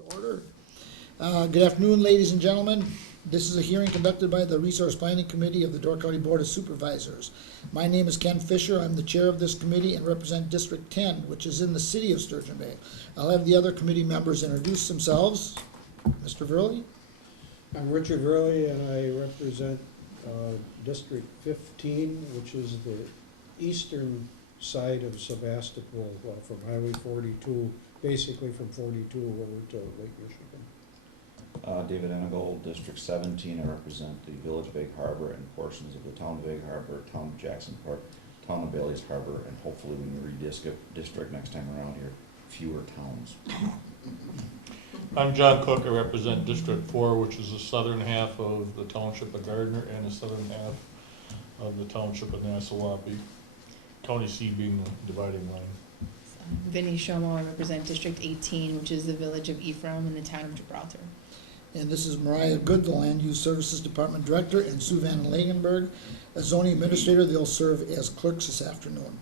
to order. Good afternoon, ladies and gentlemen. This is a hearing conducted by the Resource Planning Committee of the Door County Board of Supervisors. My name is Ken Fisher. I'm the chair of this committee and represent District 10, which is in the city of Sturgeon Bay. I'll have the other committee members introduce themselves. Mr. Verley? I'm Richard Verley, and I represent District 15, which is the eastern side of Sebastopol, from Highway 42, basically from 42 over to Lake Michigan. David Enigold, District 17. I represent the Village of Egg Harbor and portions of the Town of Egg Harbor, Town of Jackson Park, Town of Bailey's Harbor, and hopefully when you redistrict next time around here, fewer towns. I'm John Cook. I represent District 4, which is the southern half of the Township of Gardner and the southern half of the Township of Nassau-Waupee, County C being the dividing line. Vinnie Shomo, I represent District 18, which is the village of Ephraim in the town of Gibraltar. And this is Mariah Good, the Land Use Services Department Director, and Sue Van Langenberg, a zoning administrator. They'll serve as clerks this afternoon.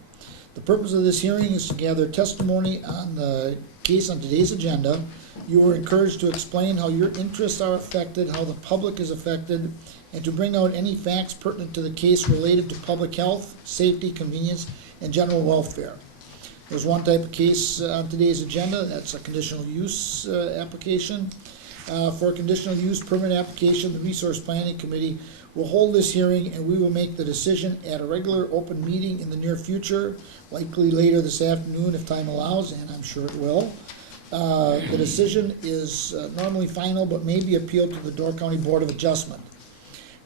The purpose of this hearing is to gather testimony on the case on today's agenda. You are encouraged to explain how your interests are affected, how the public is affected, and to bring out any facts pertinent to the case related to public health, safety, convenience, and general welfare. There's one type of case on today's agenda. That's a conditional use application. For a conditional use permit application, the Resource Planning Committee will hold this hearing, and we will make the decision at a regular open meeting in the near future, likely later this afternoon if time allows, and I'm sure it will. The decision is normally final but may be appealed to the Door County Board of Adjustment.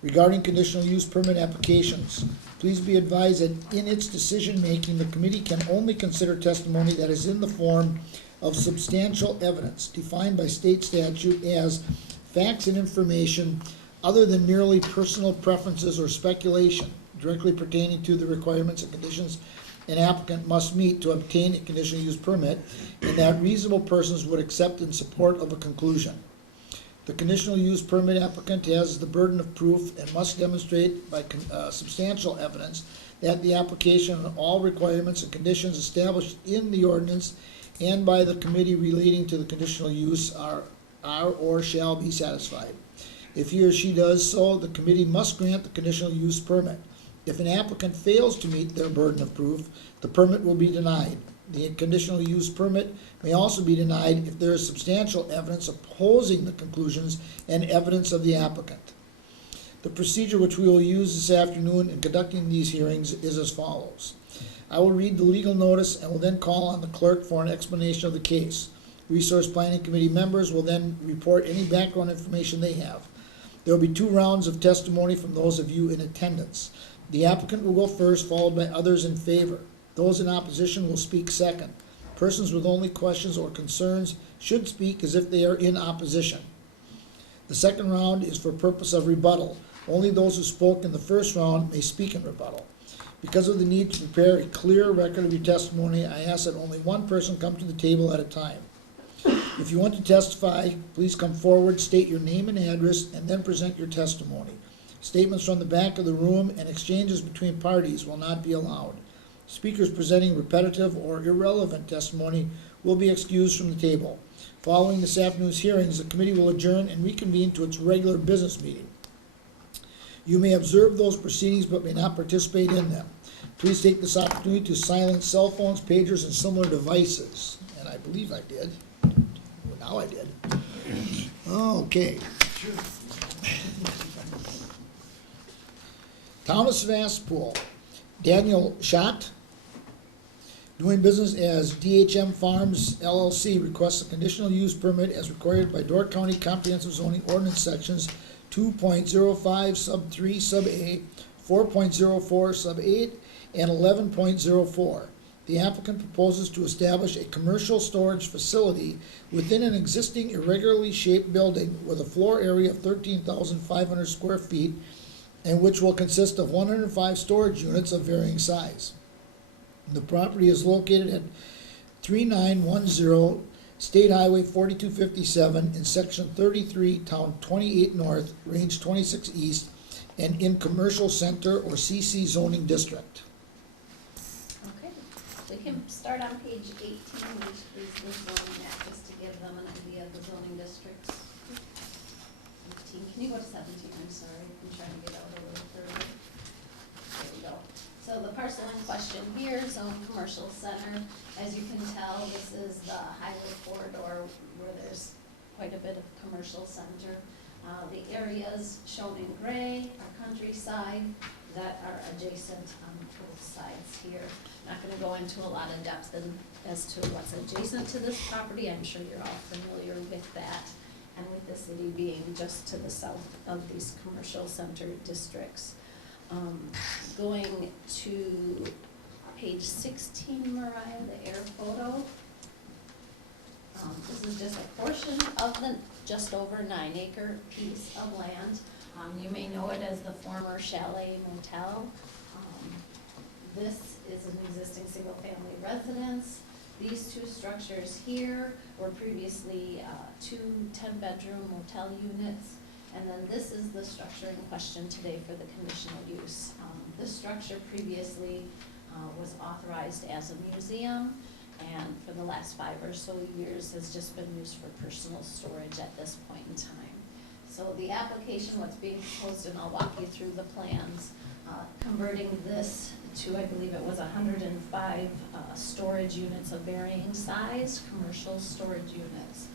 Regarding conditional use permit applications, please be advised that in its decision-making, the committee can only consider testimony that is in the form of substantial evidence, defined by state statute as facts and information other than merely personal preferences or speculation, directly pertaining to the requirements and conditions an applicant must meet to obtain a conditional use permit, and that reasonable persons would accept in support of a conclusion. The conditional use permit applicant has the burden of proof and must demonstrate by substantial evidence that the application and all requirements and conditions established in the ordinance and by the committee relating to the conditional use are or shall be satisfied. If he or she does so, the committee must grant the conditional use permit. If an applicant fails to meet their burden of proof, the permit will be denied. The conditional use permit may also be denied if there is substantial evidence opposing the conclusions and evidence of the applicant. The procedure which we will use this afternoon in conducting these hearings is as follows. I will read the legal notice and will then call on the clerk for an explanation of the case. Resource Planning Committee members will then report any background information they have. There will be 2 rounds of testimony from those of you in attendance. The applicant will go first, followed by others in favor. Those in opposition will speak second. Persons with only questions or concerns should speak as if they are in opposition. The second round is for purpose of rebuttal. Only those who spoke in the first round may speak in rebuttal. Because of the need to prepare a clear record of your testimony, I ask that only one person come to the table at a time. If you want to testify, please come forward, state your name and address, and then present your testimony. Statements from the back of the room and exchanges between parties will not be allowed. Speakers presenting repetitive or irrelevant testimony will be excused from the table. Following this afternoon's hearings, the committee will adjourn and reconvene to its regular business meeting. You may observe those proceedings but may not participate in them. Please take this opportunity to silence cell phones, pagers, and similar devices. And I believe I did. Well, now I did. Okay. Town of Sebastopol. Daniel Schott, doing business as DHM Farms LLC, requests a conditional use permit as required by Door County Comprehensive Zoning Ordinance Sections 2.05 sub 3 sub A, 4.04 sub 8, and 11.04. The applicant proposes to establish a commercial storage facility within an existing irregularly shaped building with a floor area of 13,500 square feet and which will consist of 105 storage units of varying size. The property is located at 3910 State Highway 4257 in Section 33, Town 28 North, Range 26 East, and in Commercial Center or CC zoning district. Okay, please. can start on page 18, which is the zoning map, just to give them an idea of the zoning districts. 15, can you go to 17, I'm sorry, I'm trying to get out a little further. There we go. So the parcel in question here, zone commercial center, as you can tell, this is the highway corridor where there's quite a bit of commercial center. The areas shown in gray are countryside that are adjacent on both sides here. Not gonna go into a lot of depth as to what's adjacent to this property, I'm sure you're all familiar with that. And with the city being just to the south of these commercial center districts. Going to page 16, Mariah, the air photo. This is just a portion of the just over 9-acre piece of land. You may know it as the former Chal-A Motel. This is an existing single-family residence. These two structures here were previously 2 10-bedroom motel units. And then this is the structure in question today for the conditional use. This structure previously was authorized as a museum, and for the last 5 or so years has just been used for personal storage at this point in time. So the application, what's being proposed, and I'll walk you through the plans, converting this to, I believe it was 105 storage units of varying size, commercial storage units.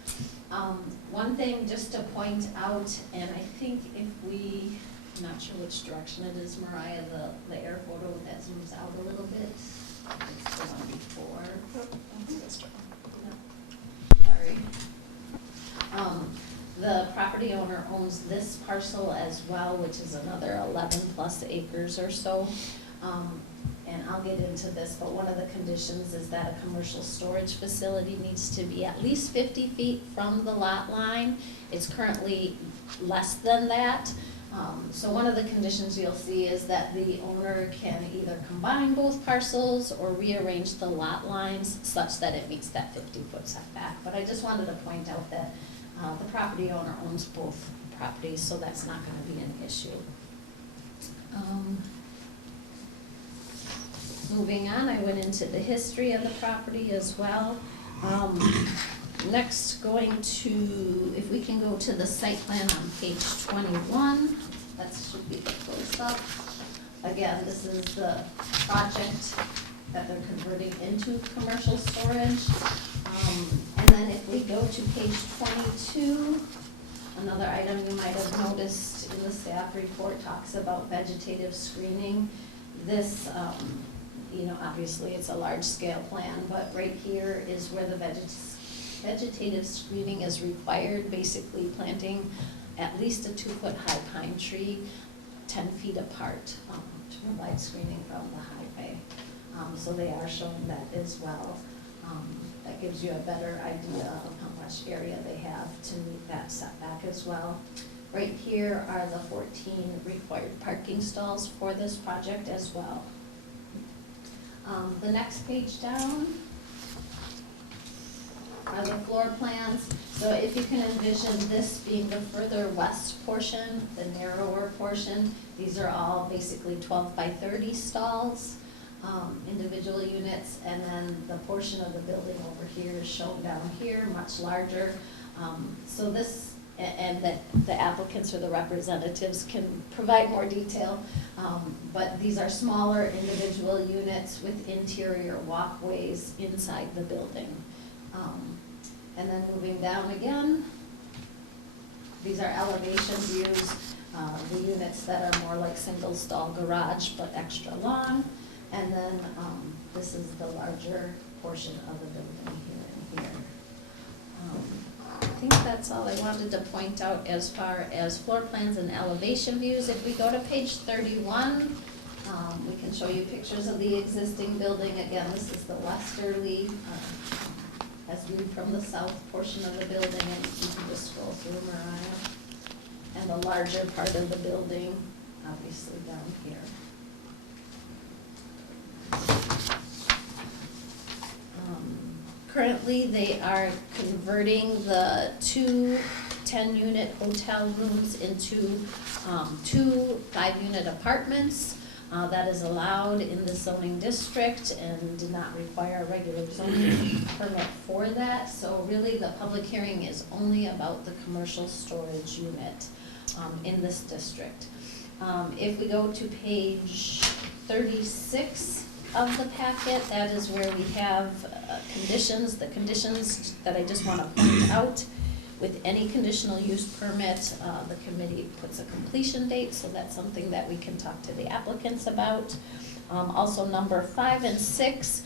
One thing just to point out, and I think if we, I'm not sure which direction it is, Mariah, the air photo that zooms out a little bit. It's the one before. Sorry. The property owner owns this parcel as well, which is another 11 plus acres or so. And I'll get into this, but one of the conditions is that a commercial storage facility needs to be at least 50 feet from the lot line. It's currently less than that. So one of the conditions you'll see is that the owner can either combine both parcels or rearrange the lot lines such that it meets that 50-foot setback. But I just wanted to point out that the property owner owns both properties, so that's not going to be an issue. Moving on, I went into the history of the property as well. Next, going to, if we can go to the site plan on page 21, that should be the close-up. Again, this is the project that they're converting into commercial storage. And then if we go to page 22, another item you might have noticed in the staff report talks about vegetative screening. This, obviously it's a large-scale plan, but right here is where the vegetative screening is required, basically planting at least a 2-foot high pine tree 10 feet apart to provide screening from the highway. So they are showing that as well. That gives you a better idea of how much area they have to meet that setback as well. Right here are the 14 required parking stalls for this project as well. The next page down are the floor plans. So if you can envision this being the further west portion, the narrower portion, these are all basically 12 by 30 stalls, individual units, and then the portion of the building over here is shown down here, much larger. So this, and that the applicants or the representatives can provide more detail, but these are smaller individual units with interior walkways inside the building. And then moving down again, these are elevation views, the units that are more like single stall garage but extra long. And then this is the larger portion of the building here and here. I think that's all I wanted to point out as far as floor plans and elevation views. If we go to page 31, we can show you pictures of the existing building. Again, this is the westerly, as viewed from the south portion of the building, and you can just scroll through, Mariah. And the larger part of the building, obviously down here. Currently, they are converting the 2 10-unit hotel rooms into 2 5-unit apartments. that is allowed in the zoning district and did not require a regular zoning permit for that. So really, the public hearing is only about the commercial storage unit in this district. If we go to page 36 of the packet, that is where we have conditions. The conditions that I just want to point out, with any conditional use permit, the committee puts a completion date, so that's something that we can talk to the applicants about. Also, number 5 and 6,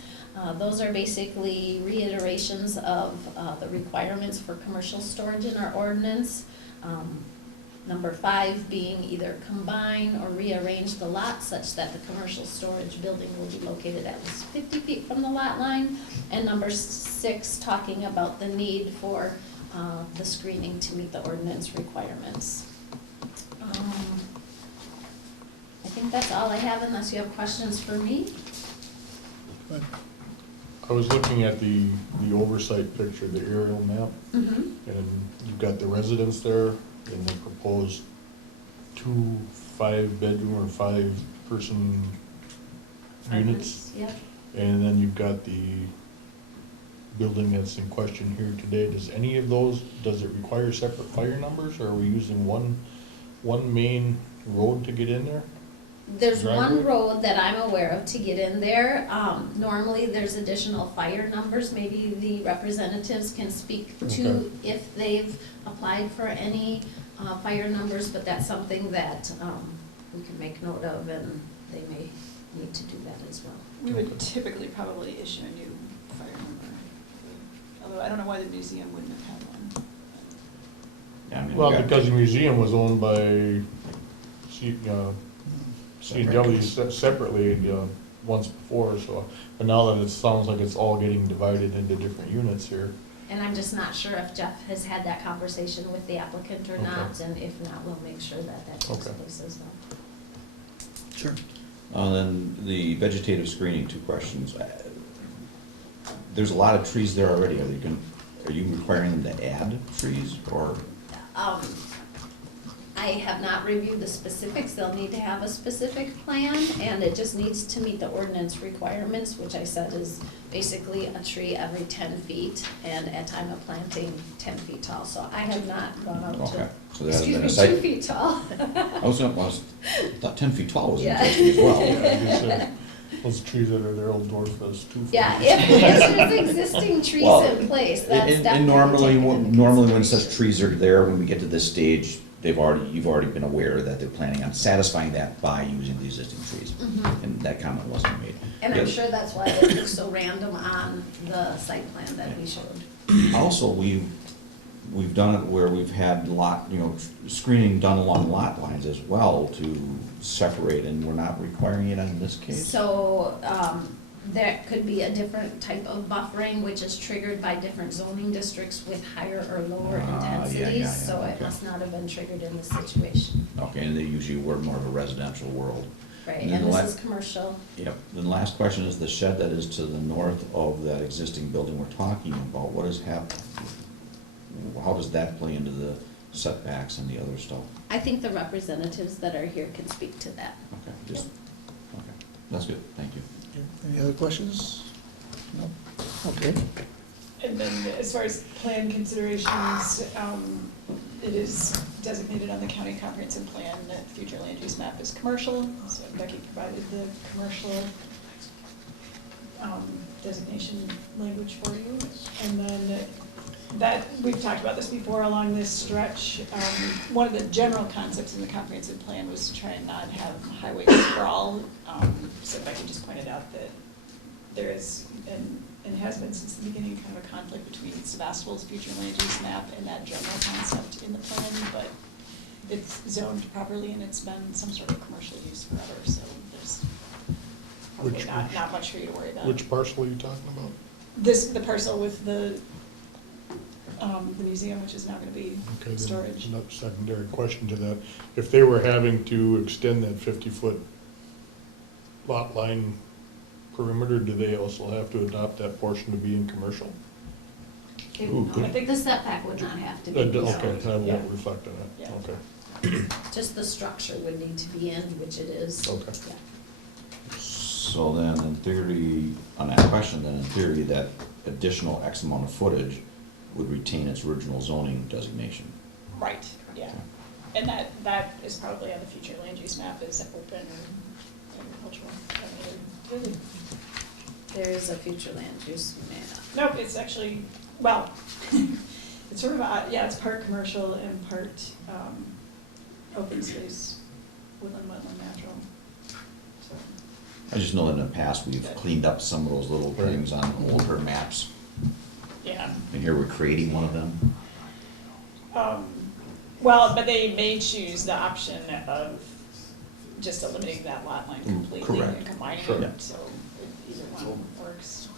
those are basically reiterations of the requirements for commercial storage in our ordinance. Number 5 being either combine or rearrange the lot such that the commercial storage building will be located at least 50 feet from the lot line. And number 6, talking about the need for the screening to meet the ordinance requirements. I think that's all I have, unless you have questions for me. Good. I was looking at the oversight picture, the aerial map, Mm-hmm. and you've got the residents there, and the proposed 2 5-bedroom or 5-person units. Yep. And then you've got the building that's in question here today. Does any of those, does it require separate fire numbers, or are we using one main road to get in there? There's one Driveway? road that I'm aware of to get in there. Normally, there's additional fire numbers. Maybe the representatives can speak to Okay. if they've applied for any fire numbers, but that's something that we can make note of, and they may need to do that as well. We would typically probably issue a new fire number, although I don't know why the museum wouldn't have had one. Yeah, I mean, Well, we got- because the museum was owned by C&W separately once before, so, but now that it sounds like it's all getting divided into different units here. And I'm just not sure if Jeff has had that conversation with the applicant or Okay. not, and if not, we'll make sure that that takes Okay. place as well. Sure. Then the vegetative screening, 2 questions. There's a lot of trees there already. Are you requiring them to add trees, or? I have not reviewed the specifics. They'll need to have a specific plan, and it just needs to meet the ordinance requirements, which I said is basically a tree every 10 feet, and at time of planting, 10 feet tall. So I have not gone out Okay, to, so there hasn't been a 2 site. feet tall. I thought 10 feet tall was Yeah. interesting as well. Yeah, those trees that are there will dwarf us too. Yeah, if there's existing trees Well, in place, that's And definitely normally, taken into normally when such trees are there, when we get to this stage, you've already been aware that they're planning on satisfying that by using the existing trees. Mhm. And that comment wasn't made. And I'm The- sure that's why it looks so random on the site plan that we showed. Also, we've done it where we've had screening done along lot lines as well to separate, and we're not requiring it in this case? So, there could be a different type of buffering, which is triggered by different zoning districts with higher or lower Ah, yeah, intensities, yeah, so it okay. must not have been triggered in this situation. Okay, and they usually were more of a residential world. Right, And then and the this la- is commercial. Yep, then the last question is the shed that is to the north of that existing building we're talking about, what is happening? How does that play into the setbacks and the other stuff? I think the representatives that are here can speak to that. Okay, okay, that's good, thank you. Any other questions? No? Okay. And then as far as plan considerations, it is designated on the county comprehensive plan that future land use map is commercial, so Becky provided the commercial designation language for you. And then that, we've talked about this before along this stretch. One of the general concepts in the comprehensive plan was to try and not have highway sprawl. So Becky just pointed out that there is, and has been since the beginning, kind of a conflict between Sebastopol's future land use map and that general concept in the plan, but it's zoned properly and it's been some sort of commercial use forever, so there's probably Which- not much for you to worry about. Which parcel are you talking about? The parcel with the museum, which is now gonna be Okay, then storage. another secondary question to that. If they were having to extend that 50-foot lot line perimeter, do they also have to adopt that portion to be in commercial? Ooh, good. I think The setback would not have to be. Okay, so, that Yeah. won't reflect on it, Yeah. okay. Just the structure would need to be in, which it is. Okay. Yeah. So then, in theory, on that question, then in theory, that additional X amount of footage would retain its original zoning designation. Right, yeah. And that is probably on the future land use map is open agricultural. Really. There is a future land use map. Nope, it's actually, well, it's sort of, yeah, it's part commercial and part open space, woodland, wetland, natural. So, I just know that in the past, we've cleaned up some of those little things on older maps, yeah. and here we're creating one of them. Well, but they may choose the option of just eliminating that lot line completely Correct. and combining Sure. it, so either one works.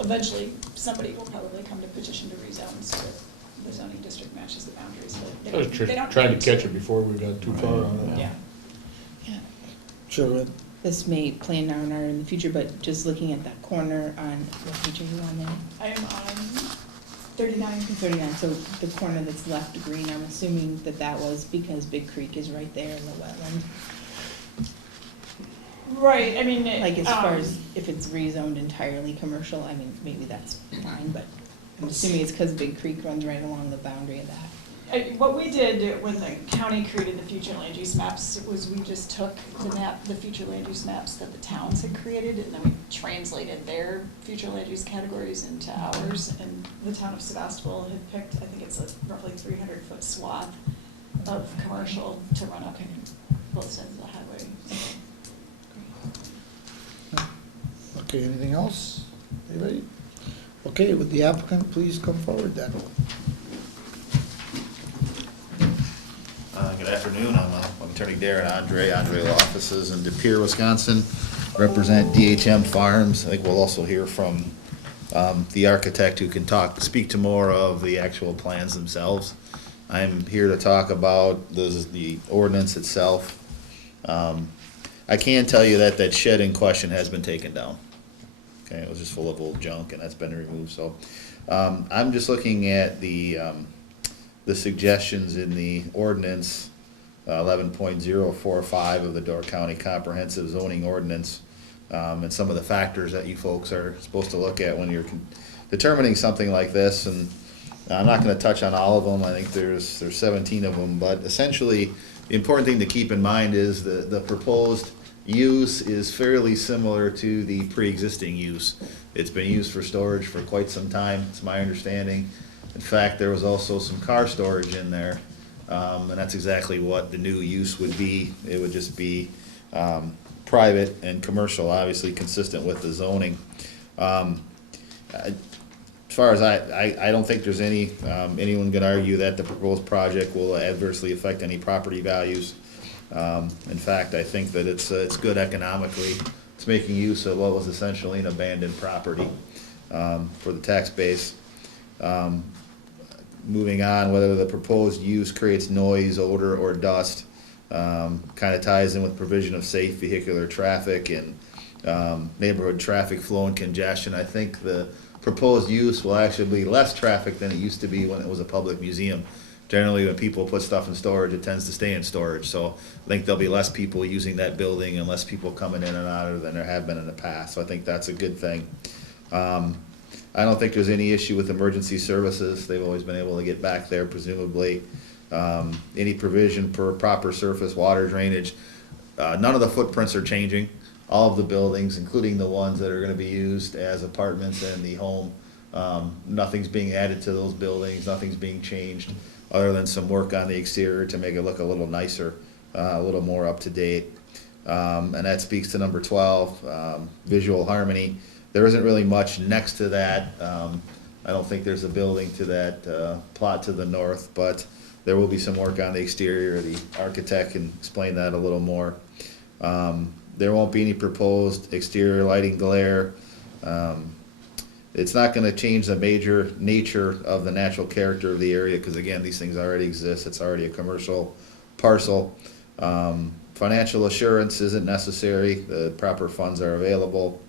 Eventually, somebody will probably come to petition to rezone so that the zoning district matches the boundaries, but I was they don't. trying to need catch it before we got too far on it. Yeah. Yeah. Sure, go ahead. This may play now or in the future, but just looking at that corner on, what page are you on there? I am on 39. 39, so the corner that's left green, I'm assuming that that was because Big Creek is right there in the wetland. Right, I mean, Like as far as if it's rezoned entirely commercial, I mean, maybe that's fine, but I'm assuming it's because Big Creek runs right along the boundary of that. What we did when the county created the future land use maps was we just took the future land use maps that the towns had created, and then we translated their future land use categories into ours, and the town of Sebastopol had picked, I think it's a roughly 300-foot swath of commercial to run up both sides of the highway. Okay, anything else? Anybody? Okay, would the applicant please come forward then? Good afternoon, I'm Attorney Darren Andre Law Offices in De Pere, Wisconsin. Represent DHM Farms. I think we'll also hear from the architect who can speak to more of the actual plans themselves. I'm here to talk about the ordinance itself. I can tell you that that shed in question has been taken down. Okay, it was just full of old junk and that's been removed, so. I'm just looking at the suggestions in the ordinance 11.045 of the Door County Comprehensive Zoning Ordinance, and some of the factors that you folks are supposed to look at when you're determining something like this. And I'm not going to touch on all of them. I think there's 17 of them, but essentially the important thing to keep in mind is the proposed use is fairly similar to the pre-existing use. It's been used for storage for quite some time, it's my understanding. In fact, there was also some car storage in there, and that's exactly what the new use would be. It would just be private and commercial, obviously consistent with the zoning. As far as I don't think there's anyone gonna argue that the proposed project will adversely affect any property values. In fact, I think that it's good economically. It's making use of what was essentially an abandoned property for the tax base. Moving on, whether the proposed use creates noise, odor, or dust, kind of ties in with provision of safe vehicular traffic and neighborhood traffic flow and congestion. I think the proposed use will actually be less traffic than it used to be when it was a public museum. Generally, when people put stuff in storage, it tends to stay in storage, so I think there'll be less people using that building and less people coming in and out of it than there have been in the past, so I think that's a good thing. I don't think there's any issue with emergency services. They've always been able to get back there presumably. Any provision for proper surface water drainage. None of the footprints are changing. All of the buildings, including the ones that are gonna be used as apartments and the home, nothing's being added to those buildings, nothing's being changed, other than some work on the exterior to make it look a little nicer, a little more up to date. And that speaks to number 12, visual harmony. There isn't really much next to that. I don't think there's a building to that plot to the north, but there will be some work on the exterior. The architect can explain that a little more. There won't be any proposed exterior lighting glare. It's not going to change the major nature of the natural character of the area because, again, these things already exist. It's already a commercial parcel. Financial assurance isn't necessary. The proper funds are available.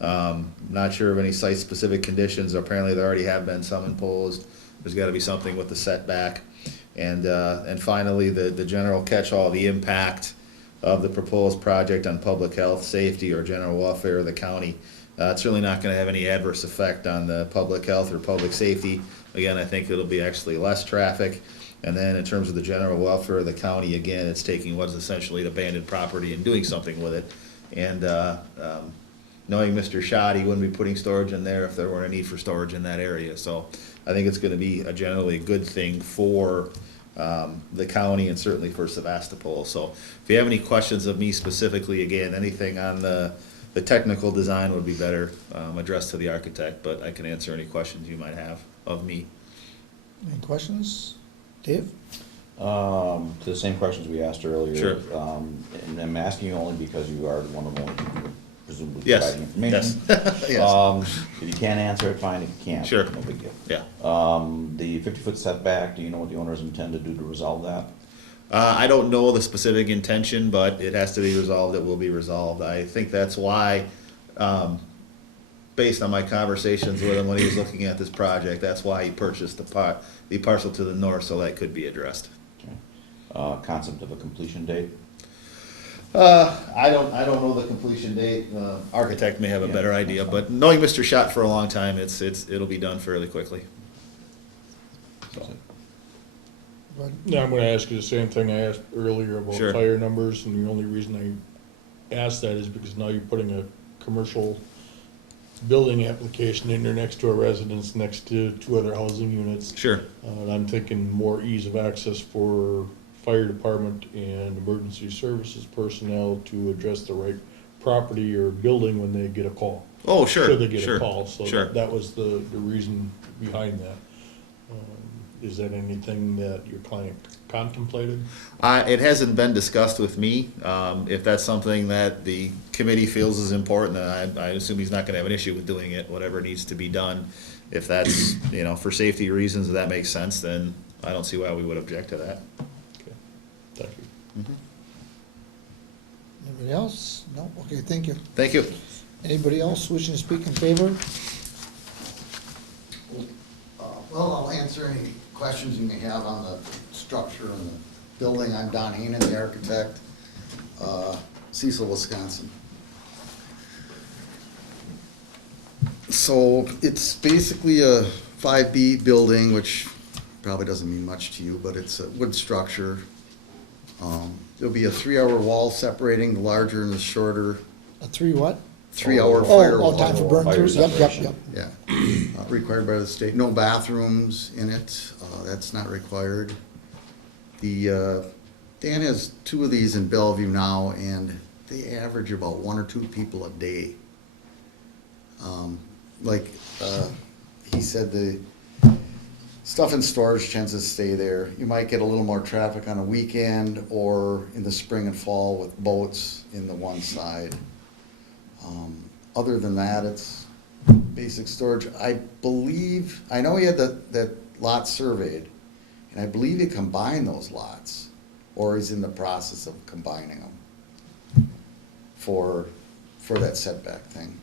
Not sure of any site-specific conditions. Apparently, there already have been some imposed. There's got to be something with the setback. And finally, the general catch-all, the impact. of the proposed project on public health, safety, or general welfare of the county. It's really not gonna have any adverse effect on the public health or public safety. Again, I think it'll be actually less traffic. And then in terms of the general welfare of the county, again, it's taking what's essentially an abandoned property and doing something with it. And, knowing Mr. Schott, he wouldn't be putting storage in there if there weren't a need for storage in that area. So I think it's gonna be a generally good thing for, the county and certainly for Sevastopol. So if you have any questions of me specifically, again, anything on the technical design would be better, addressed to the architect, but I can answer any questions you might have of me. Any questions? Dave? The same questions we asked earlier. Sure. And I'm asking you only because you are one of the ones presumably Yes, providing information. yes, yes. If you can't answer it, fine, if you can't. Sure. No big deal. Yeah. The 50-foot setback, do you know what the owners intend to do to resolve that? I don't know the specific intention, but it has to be resolved, it will be resolved. I think that's why, based on my conversations with him when he was looking at this project, that's why he purchased the parcel to the north, so that could be addressed. Okay. Concept of a completion date? I don't know the completion date, architect may have a Yeah, better that's idea, fine. but knowing Mr. Schott for a long time, it'll be done fairly quickly. So, Bud? Yeah, I'm gonna ask you the same thing I asked earlier about Sure. fire numbers, and the only reason I asked that is because now you're putting a commercial building application in there next to a residence, next to two other housing units. Sure, And I'm thinking more ease of access for fire department and emergency services personnel to address the right property or building when they get a call. oh, sure, Should they get sure, a call, so sure. that was the reason behind that. Is that anything that your client contemplated? It hasn't been discussed with me. If that's something that the committee feels is important, then I assume he's not gonna have an issue with doing it, whatever needs to be done. If that's, for safety reasons, if that makes sense, then I don't see why we would object to that. Okay, thank you. Anybody else? No? Okay, thank you. Thank you. Anybody else wishing to speak in favor? Well, I'll answer any questions you may have on the structure and the building. I'm Don Heenan, the architect, Cecil, Wisconsin. So it's basically a 5B building, which probably doesn't mean much to you, but it's a wood structure. There'll be a 3-hour wall separating the larger and the shorter, A 3 what? 3-hour fire Oh, wall. time for burn Fire through, yep, yep, separation. yep. Yeah, required by the state. No bathrooms in it, that's not required. Dan has 2 of these in Bellevue now, and they average about 1 or 2 people a day. He said the stuff in storage tends to stay there. You might get a little more traffic on a weekend or in the spring and fall with boats in the one side. Other than that, it's basic storage. I know he had that lot surveyed, and I believe he combined those lots, or he's in the process of combining them for that setback thing.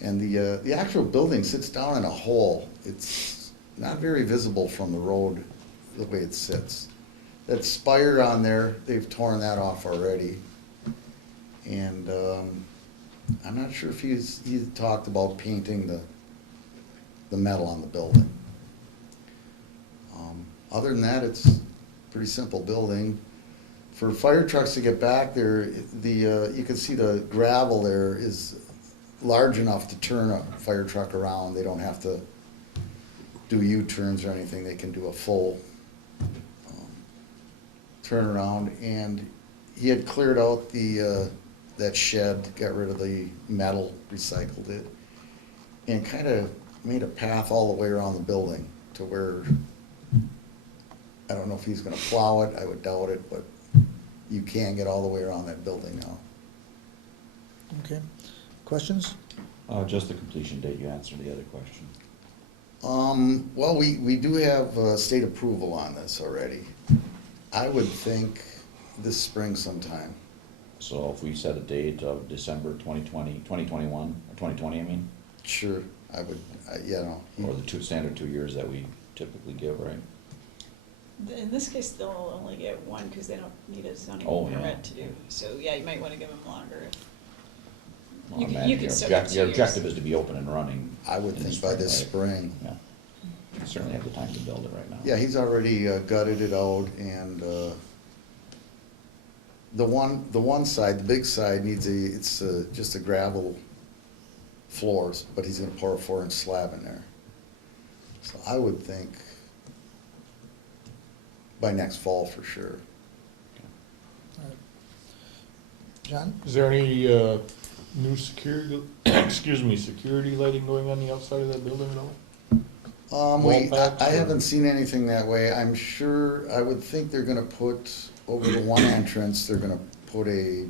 And the actual building sits down in a hole. It's not very visible from the road, the way it sits. That spire on there, they've torn that off already. And I'm not sure if he's talked about painting the metal on the building. Other than that, it's a pretty simple building. For fire trucks to get back there, you can see the gravel there is large enough to turn a fire truck around. They don't have to do U-turns or anything. They can do a full turnaround. And he had cleared out that shed, got rid of the metal, recycled it, and kind of made a path all the way around the building to where, I don't know if he's gonna plow it, I would doubt it, but you can get all the way around that building now. Okay. Questions? Just the completion date, you answered the other question. Well, we do have state approval on this already. I would think this spring sometime. So if we set a date of December 2021, or 2020, I mean, Sure, I would, or the standard 2 years that we typically give, right? In this case, they'll only get one because they don't need a zoning Oh, yeah. permit to do. So, yeah, you might want to give them longer. Well, You I could- imagine you could your still get object- Your 2 years. objective is to be open and running. I would in the think by this right? spring. Yeah, you certainly have the time to build it right now. Yeah, he's already gutted it out, and the one side, the big side needs it's just a gravel floors, but he's gonna pour a 4-inch slab in there. So I would think by next fall for sure. John? Is there any, new security, excuse me, security lighting going on the outside of that building at all? Wall packs I or- haven't seen anything that way. I'm sure, I would think they're gonna put, over the one entrance, they're gonna put a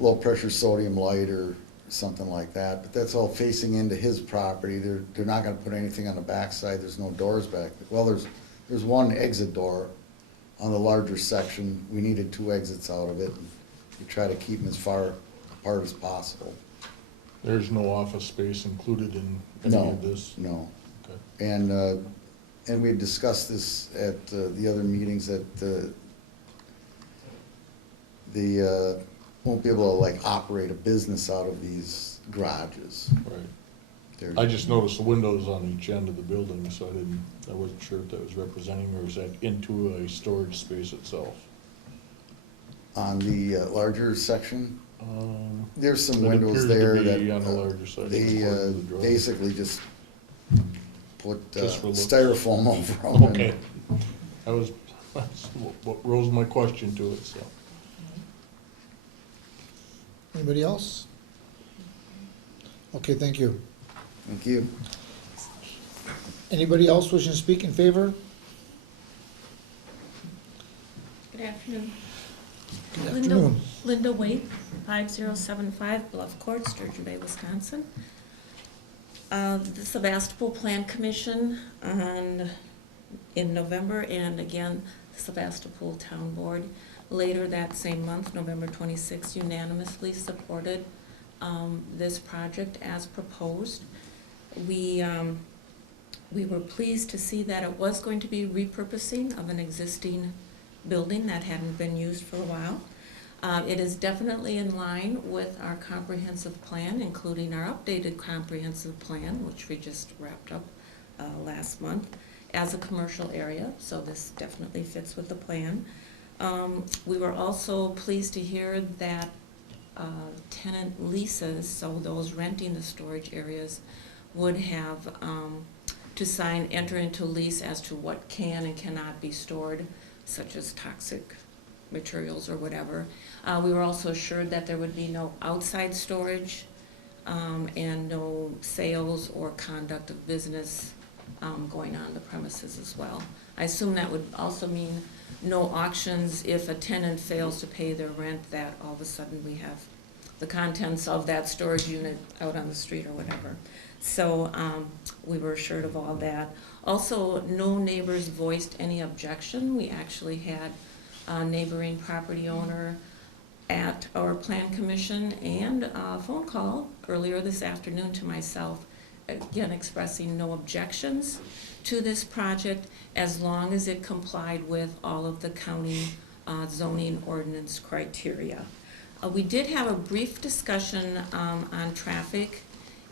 low-pressure sodium light or something like that, but that's all facing into his property. They're not gonna put anything on the backside. There's no doors back. Well, there's one exit door on the larger section. We needed 2 exits out of it. We try to keep them as far apart as possible. There's no office space included in any No, of this? no. Okay. And we discussed this at the other meetings, that the won't be able to like operate a business out of these garages. Right. They're- I just noticed the windows on each end of the building, so I wasn't sure if that was representing, or is that into a storage space itself? On the larger section, there's some That windows appears to there be that on the larger section they according to the drawing. basically just put Just for looks. styrofoam over them. Okay, that's what rose my question to it, so. Anybody else? Okay, thank you. Thank you. Anybody else wishing to speak in favor? Good afternoon. Good Linda- afternoon. Linda Waite, 5075 Bluff Court, Sturgeon Bay, Wisconsin. The Sebastopol Plan Commission in November, and again, the Sebastopol Town Board later that same month, November 26th, unanimously supported this project as proposed. We were pleased to see that it was going to be repurposing of an existing building that hadn't been used for a while. It is definitely in line with our comprehensive plan, including our updated comprehensive plan, which we just wrapped up last month, as a commercial area, so this definitely fits with the plan. We were also pleased to hear that tenant leases, so those renting the storage areas, would have to enter into lease as to what can and cannot be stored, such as toxic materials or whatever. We were also assured that there would be no outside storage and no sales or conduct of business going on the premises as well. I assume that would also mean no auctions if a tenant fails to pay their rent, that all of a sudden we have the contents of that storage unit out on the street or whatever. So we were assured of all that. Also, no neighbors voiced any objection. We actually had a neighboring property owner at our plan commission and a phone call earlier this afternoon to myself, again expressing no objections to this project as long as it complied with all of the county zoning ordinance criteria. We did have a brief discussion on traffic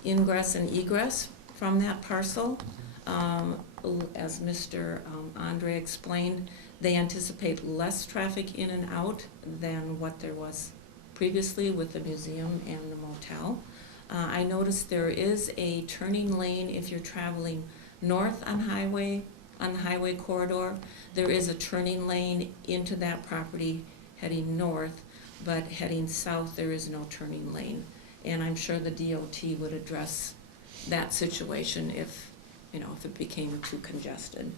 ingress and egress from that parcel. As Mr. Andre explained, they anticipate less traffic in and out than what there was previously with the museum and the motel. I noticed there is a turning lane if you're traveling north on the highway corridor. There is a turning lane into that property heading north, but heading south there is no turning lane. And I'm sure the DOT would address that situation if it became too congested.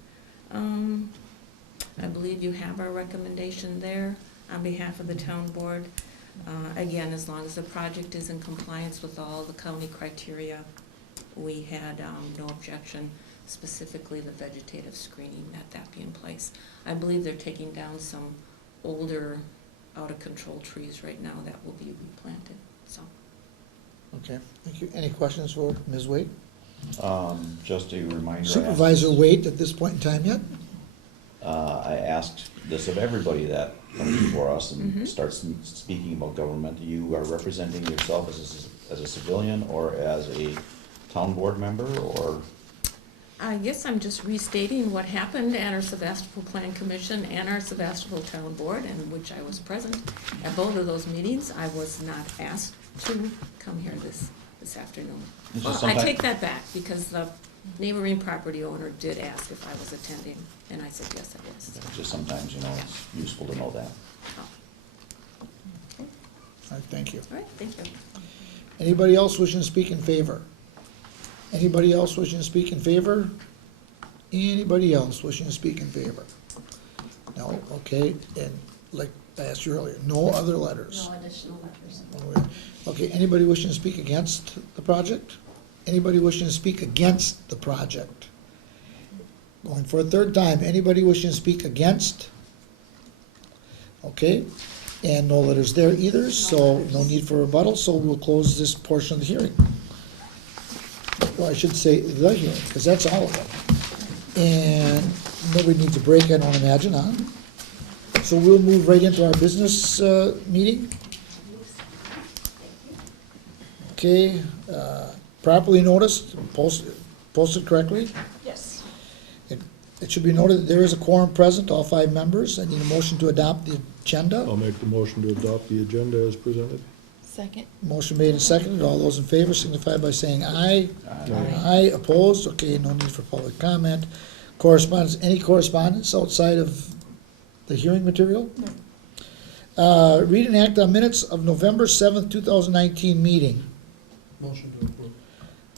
I believe you have our recommendation there on behalf of the town board. Again, as long as the project is in compliance with all the county criteria, we had no objection, specifically the vegetative screening, that be in place. I believe they're taking down some older, out-of-control trees right now that will be replanted, so. Okay, thank you. Any questions for Ms. Waite? Just a reminder. Supervisor Waite at this point in time yet? I asked this of everybody that comes before us and Mhm. starts speaking about government. You are representing yourself as a civilian or as a town board member, or? I guess I'm just restating what happened at our Sebastopol Plan Commission and our Sebastopol Town Board, in which I was present at both of those meetings. I was not asked to come here this afternoon. It's Well, just I sometime- take that back, because the neighboring property owner did ask if I was attending, and I said yes, I was. It's just sometimes, it's useful to know that. Oh, All right, thank you. all right, thank you. Anybody else wishing to speak in favor? Anybody else wishing to speak in favor? Anybody else wishing to speak in favor? No, okay, and like I asked you earlier, no other letters. No additional letters. Okay, anybody wishing to speak against the project? Anybody wishing to speak against the project? Going for a third time, anybody wishing to speak against? Okay, and no letters there either, so no need for rebuttal, so we'll close this portion of the hearing. Well, I should say the hearing, because that's all of it. And nobody needs a break, I don't imagine, huh? So we'll move right into our business meeting. Okay, properly noticed, posted correctly. Yes. It should be noted that there is a quorum present, all 5 members. I need a motion to adopt the agenda. I'll make the motion to adopt the agenda as presented. Second. Motion made and seconded. All those in favor signify by saying aye. Aye. Aye, opposed? Okay, no need for public comment. Correspondence, any correspondence outside of the hearing material? Read and act on minutes of November 7th, 2019 meeting. Motion to approve.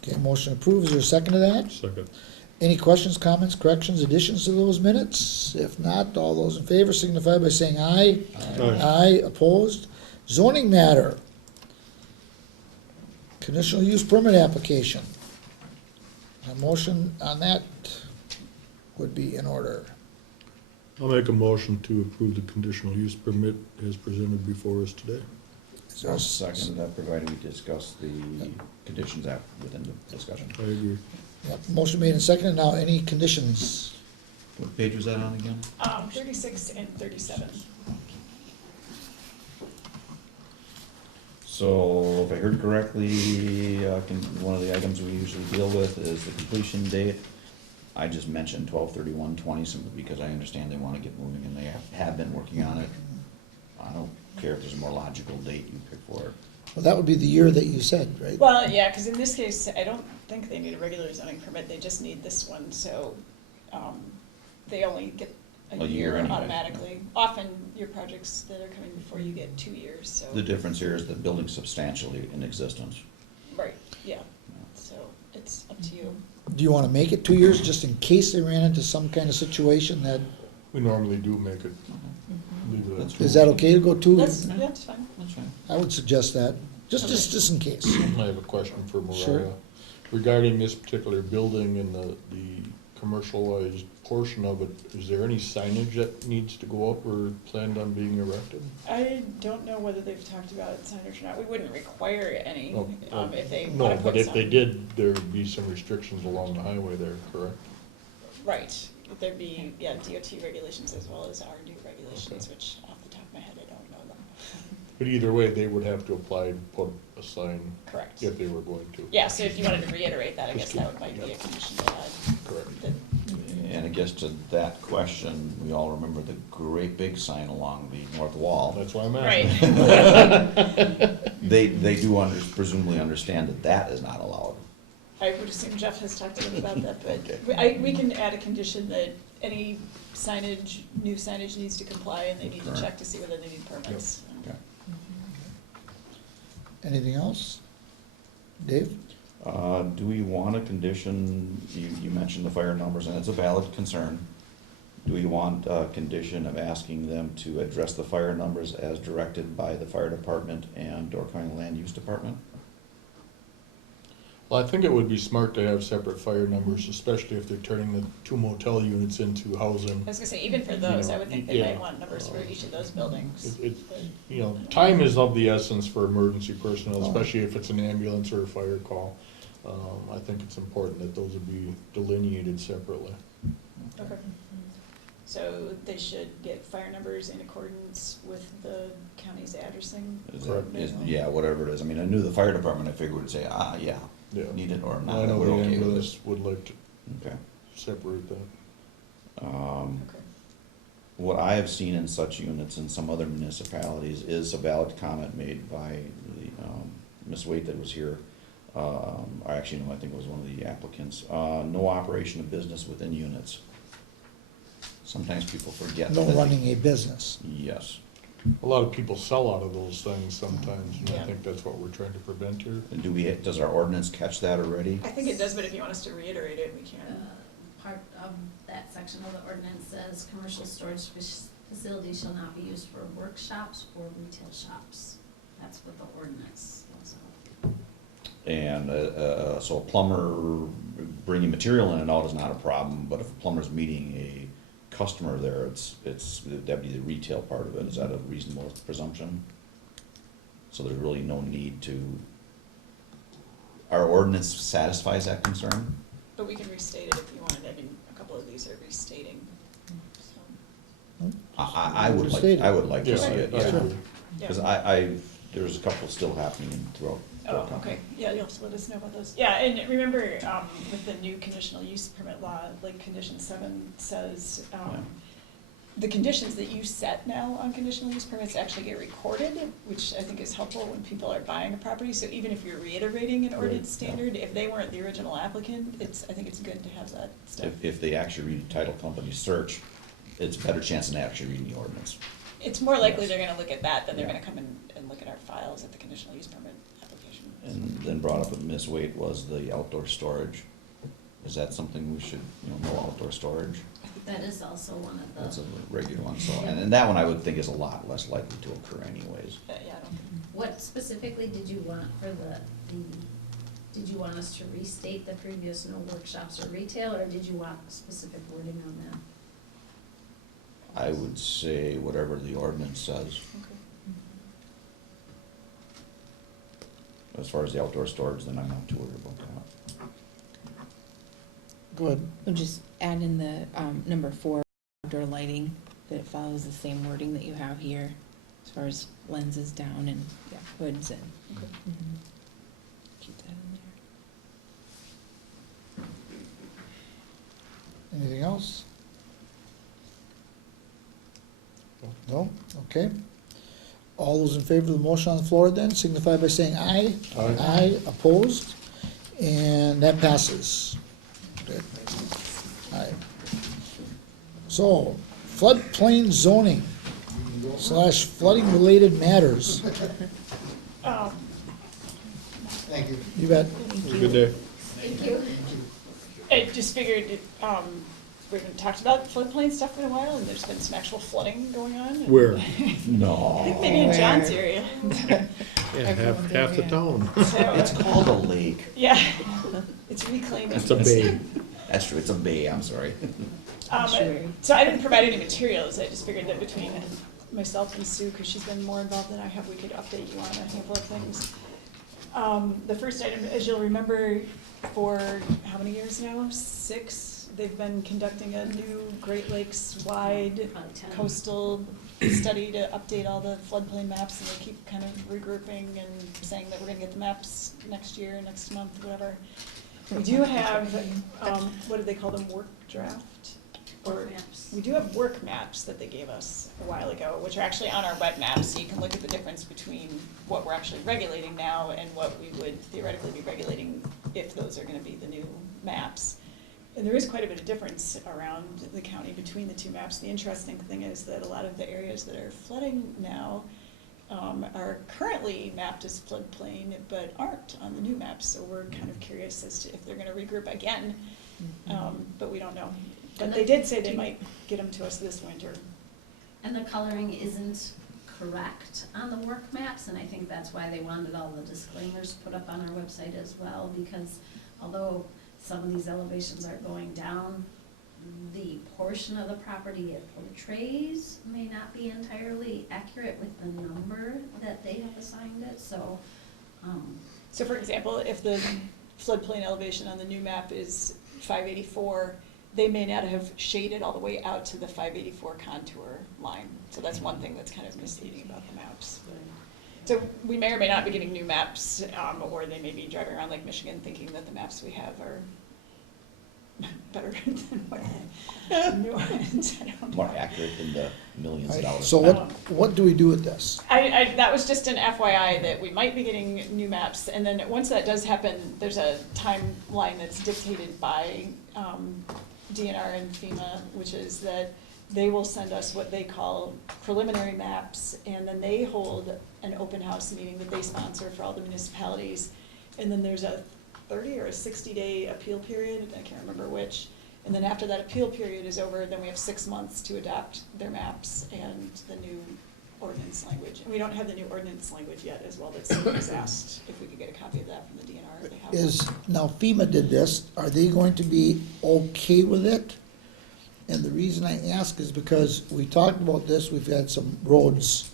Okay, motion approved. Is there a second to that? Second. Any questions, comments, corrections, additions to those minutes? If not, all those in favor signify by saying aye. Aye. Aye, opposed? Zoning matter. Conditional use permit application. A motion on that would be in order. I'll make a motion to approve the conditional use permit as presented before us today. Is there a I'll second that, provided we discuss the conditions within the discussion. I agree. Yep, motion made and seconded. Now, any conditions? What page was that on again? 36 and 37. So, if I heard correctly, one of the items we usually deal with is the completion date. I just mentioned 12/31/20 simply because I understand they wanna get moving and they have been working on it. I don't care if there's a more logical date you pick for it. Well, that would be the year that you said, right? Well, yeah, because in this case, I don't think they need a regular zoning permit, they just need this one, so, they only get A a year year anyway. automatically. Often, your projects that are coming before you get 2 years, so. The difference here is the building's substantially in existence. Right, yeah, so it's up to you. Do you wanna make it 2 years, just in case they ran into some kind of situation that, We normally do make it, leave it That's at. is that okay to go 2? That's fine. That's fine. I would suggest that, just in case. I have a question for Sure. Mariah. Regarding this particular building and the commercialized portion of it, is there any signage that needs to go up or planned on being erected? I don't know whether they've talked about signage or not, we wouldn't require any, Oh, oh, if they No, wanna put but if they some. did, there'd be some restrictions along the highway there, correct? Right, there'd be, yeah, DOT regulations as well as our new regulations, which off the top of my head, I don't know them. But either way, they would have to apply and put a sign Correct. if they were going to. Yeah, so if you wanted to reiterate that, I guess Just that might be a condition to add. Correct. that- And I guess to that question, we all remember the great big sign along the north wall. That's why I'm Right. asking. They do presumably understand that that is not allowed. I would assume Jeff has talked to them about that, Okay. but we can add a condition that any signage, new signage needs to comply and they need to Correct. check to see whether they need permits. Okay. Anything else? Dave? Do we want a condition, you mentioned the fire numbers, and it's a valid concern. Do we want a condition of asking them to address the fire numbers as directed by the fire department and Door County Land Use Department? Well, I think it would be smart to have separate fire numbers, especially if they're turning the 2 motel units into housing. I was gonna say, even for those, I would think they Yeah. might want numbers for each of those buildings. Time is of the essence for emergency personnel, especially if it's an ambulance or a fire call. I think it's important that those would be delineated separately. Okay. So they should get fire numbers in accordance with the county's addressing. Yeah, whatever it is. I mean, I knew the fire department, I figured would say, yeah, Yeah. need it or I not, know we're the okay with it. ambulance would like to Okay. separate that. Okay. What I have seen in such units in some other municipalities is a valid comment made by the, Ms. Waite that was here. Actually, no, I think it was one of the applicants. No operation of business within units. Sometimes people forget. No that they- running a business. Yes. A lot of people sell out of those things sometimes, and I Yeah. think that's what we're trying to prevent here. And does our ordinance catch that already? I think it does, but if you want us to reiterate it, we can. Part of that section of the ordinance says, commercial storage facilities shall not be used for workshops or retail shops. That's what the ordinance says. And so a plumber bringing material in and out is not a problem, but if a plumber's meeting a customer there, that'd be the retail part of it. Is that a reasonable presumption? So there's really no need to, our ordinance satisfies that concern? But we can restate it if you wanted. I mean, a couple of these are restating, so. I would Stated. like to Yeah, see it, I yeah. agree. Yeah. Because there's a couple still happening throughout. Oh, okay, yeah, you'll have to let us know about those. Yeah, and remember, with the new conditional use permit law, like condition 7 says, the conditions that you set now on conditional use permits actually get recorded, which I think is helpful when people are buying a property. So even if you're reiterating an ordinance standard, if they weren't the original applicant, I think it's good to have that stuff. If they actually read title company search, it's a better chance than actually reading the ordinance. It's more likely Yes. they're gonna look at that than they're Yeah. gonna come in and look at our files at the conditional use permit application. And then brought up with Ms. Waite was the outdoor storage. Is that something we should, no outdoor storage? That is also one of the. That's a regular one, so, and that one I would think is a lot less likely to occur anyways. Yeah, I don't. What specifically did you want for did you want us to restate the previous no workshops or retail, or did you want specific wording on that? I would say whatever the ordinance says. Okay. As far as the outdoor storage, then I'm not too worried about that. Go ahead. We'll just add in the, number 4, outdoor lighting, that it follows the same wording that you have here, as far as lenses down and, yeah, hoods and. Okay. Mhm. Keep that in there. Anything else? No? Okay. All those in favor of the motion on the floor then signify by saying aye. Aye. Aye, opposed, and that passes. Good. Aye. So, floodplain zoning / flooding related matters. Thank you. You bet. Good day. Thank you. I just figured, we haven't talked about floodplain stuff in a while, and there's been some actual flooding going on. and- Where? I No. think maybe in John's area. Yeah, half the town. It's So, called a lake. yeah, it's reclaiming. It's a bay. That's true, it's a bay, I'm sorry. Sure. So I didn't provide any materials, I just figured that between myself and Sue, because she's been more involved than I have, we could update you on a handful of things. The first item, as you'll remember, for how many years now? 6? They've been conducting a new Great Lakes-wide Probably 10. coastal study to update all the floodplain maps, and they keep kind of regrouping and saying that we're gonna get the maps next year, next month, whatever. We do have, what do they call them, work draft? Or Maps. we do have work maps that they gave us a while ago, which are actually on our web maps, so you can look at the difference between what we're actually regulating now and what we would theoretically be regulating if those are gonna be the new maps. And there is quite a bit of difference around the county between the two maps. The interesting thing is that a lot of the areas that are flooding now are currently mapped as floodplain, but aren't on the new maps. So we're kind of curious as to if they're gonna regroup again, but we don't know. But they did say they might get them to us this winter. And the coloring isn't correct on the work maps, and I think that's why they wanted all the disclaimers put up on our website as well, because although some of these elevations are going down, the portion of the property it portrays may not be entirely accurate with the number that they have assigned it, so, So for example, if the floodplain elevation on the new map is 584, they may not have shaded all the way out to the 584 contour line. So that's one thing that's kind of misleading about the maps. So we may or may not be getting new maps, or they may be driving around Lake Michigan thinking that the maps we have are better than what the new ones. I don't know. More accurate than the millions of dollars. So what do we do with this? That was just an FYI that we might be getting new maps, and then once that does happen, there's a timeline that's dictated by DNR and FEMA, which is that they will send us what they call preliminary maps, and then they hold an open house meeting that they sponsor for all the municipalities, and then there's a 30 or a 60-day appeal period, I can't remember which. And then after that appeal period is over, then we have 6 months to adopt their maps and the new ordinance language. And we don't have the new ordinance language yet as well, that someone was asked if we could get a copy of that from the DNR, if they have one. Now FEMA did this, are they going to be okay with it? And the reason I ask is because we talked about this, we've had some roads,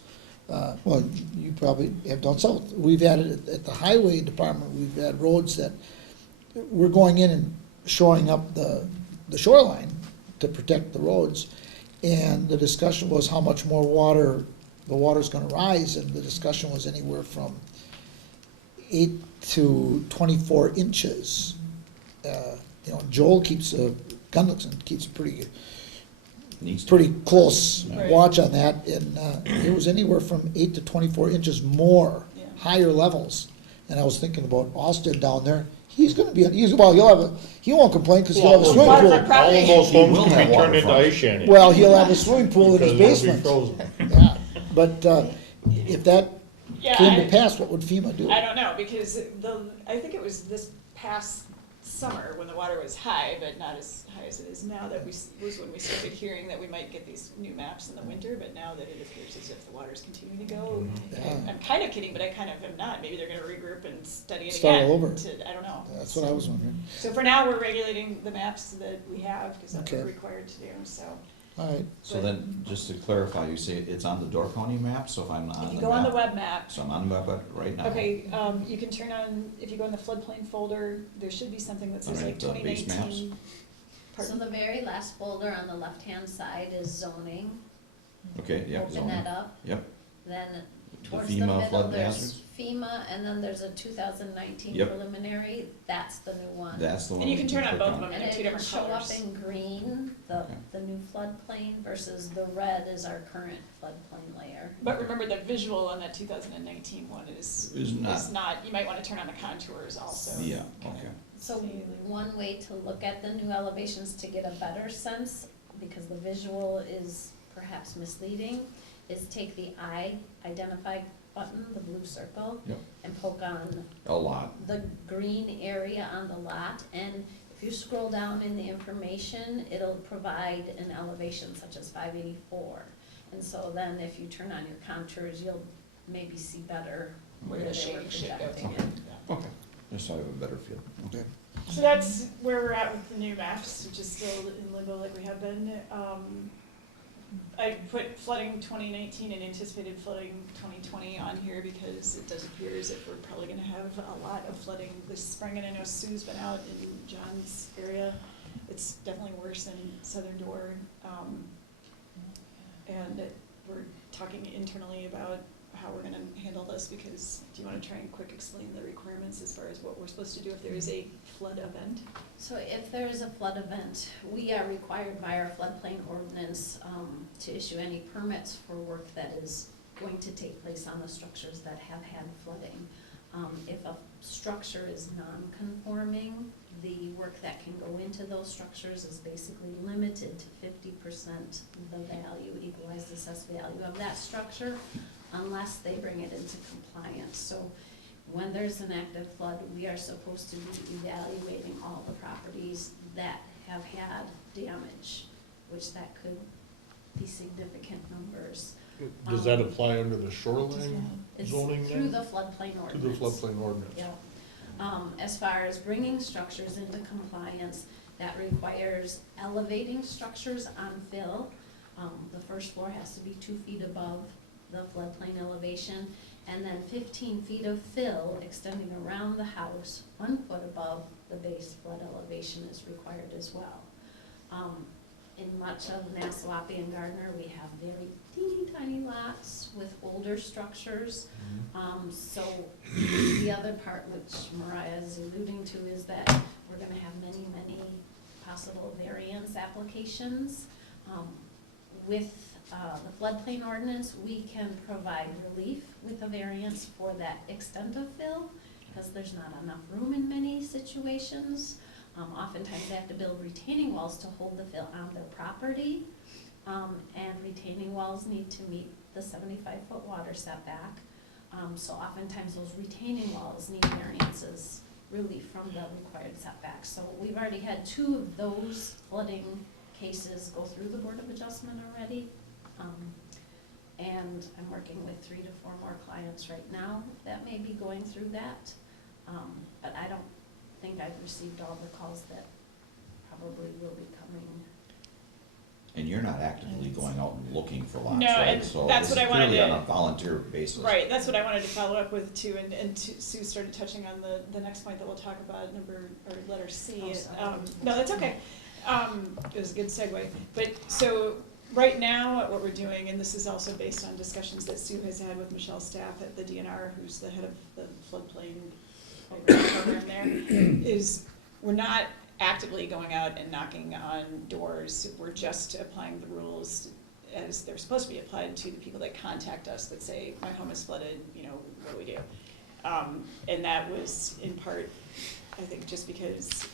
well, you probably have done south. We've had it at the highway department, we've had roads that we're going in and shoring up the shoreline to protect the roads. And the discussion was how much more water, the water's gonna rise, and the discussion was anywhere from 8 to 24 inches. Joel keeps Gunlickson keeps Needs to. pretty close Right. watch on that, and it was anywhere from 8 to 24 inches more, Yeah. higher levels. And I was thinking about Austin down there, he's gonna be, he won't complain because he'll have a Well, swimming Water pool. front property. All of those He homes will can have be turned into waterfront. ice shanties. Well, he'll have a swimming pool in his Because it'll be basement. frozen. Yeah, but if that Yeah, came to pass, what would FEMA do? I don't know, because I think it was this past summer when the water was high, but not as high as it is now, that was when we started hearing that we might get these new maps in the winter, but now that it appears as if the water's continuing to go, Yeah. I'm kind of kidding, but I kind of am not. Maybe they're gonna regroup and study it Start again. all over. I don't know. That's what I was wondering. So for now, we're regulating the maps that we have, because that's what Okay. we're required to do, so. All right, So then, just to clarify, you say it's on the Door County map, so if I'm not on the If map. you go on the web map, So I'm on the web right now. okay, you can turn on, if you go in the floodplain folder, there should be something that says like Alright, the base 2019. maps. So Pardon? the very last folder on the left-hand side is zoning. Okay, yep, Open zoning. that up. Yep, Then The towards the FEMA middle, flood there's hazards? FEMA, and then there's a 2019 Yep. preliminary, that's the new one. that's the one. And you we can turn on click both of them. And They're it two can different show up colors. in green, the new floodplain, versus the red is our current floodplain layer. But remember, the visual on that 2019 one is Is not. you might want to turn on the contours also. Yeah, okay. So one way to look at the new elevations to get a better sense, because the visual is perhaps misleading, is take the identify button, the blue circle, Yep. and poke on A lot. the green area on the lot, and if you scroll down in the information, it'll provide an elevation such as 584. And so then if you turn on your contours, you'll maybe see better where Where the they were shading should go projecting to. it. Okay, just so I have a better feel. Okay. So that's where we're at with the new maps, which is still in limbo like we have been. I put flooding 2019 and anticipated flooding 2020 on here because it does appear as if we're probably gonna have a lot of flooding this spring, and I know Sue's been out in John's area. It's definitely worse in Southern Door. And we're talking internally about how we're gonna handle this, because do you wanna try and quick explain the requirements as far as what we're supposed to do if there is a flood event? So if there is a flood event, we are required by our floodplain ordinance to issue any permits for work that is going to take place on the structures that have had flooding. If a structure is non-conforming, the work that can go into those structures is basically limited to 50% the value, equalized assessed value of that structure, unless they bring it into compliance. So when there's an active flood, we are supposed to be evaluating all the properties that have had damage, which that could be significant numbers. Does that apply under the shoreline It's zoning through then? the floodplain To ordinance. the floodplain ordinance? Yep. As far as bringing structures into compliance, that requires elevating structures on fill. The first floor has to be 2 feet above the floodplain elevation, and then 15 feet of fill extending around the house, 1 foot above the base flood elevation is required as well. In much of Nassau-Wappie and Gardner, we have very teeny tiny lots with older structures. So the other part, which Mariah is alluding to, is that we're gonna have many, many possible variance applications. With the floodplain ordinance, we can provide relief with a variance for that extent of fill, because there's not enough room in many situations. Oftentimes they have to build retaining walls to hold the fill on their property, and retaining walls need to meet the 75-foot water setback. So oftentimes those retaining walls need variances relief from the required setbacks. So we've already had 2 of those flooding cases go through the Board of Adjustment already. And I'm working with 3 to 4 more clients right now that may be going through that. But I don't think I've received all the calls that probably will be coming. And you're not actively going out and looking for lots, No, right? and So that's this what is I wanted purely to- on a volunteer basis. Right, that's what I wanted to follow up with too, and Sue started touching on the next point that we'll talk about, letter C. Oh, sorry. No, that's okay. It was a good segue. But, so, right now, what we're doing, and this is also based on discussions that Sue has had with Michelle's staff at the DNR, who's the head of the floodplain program there, is we're not actively going out and knocking on doors. We're just applying the rules as they're supposed to be applied to the people that contact us that say, my home is flooded, what do we do? And that was in part, I think, just because,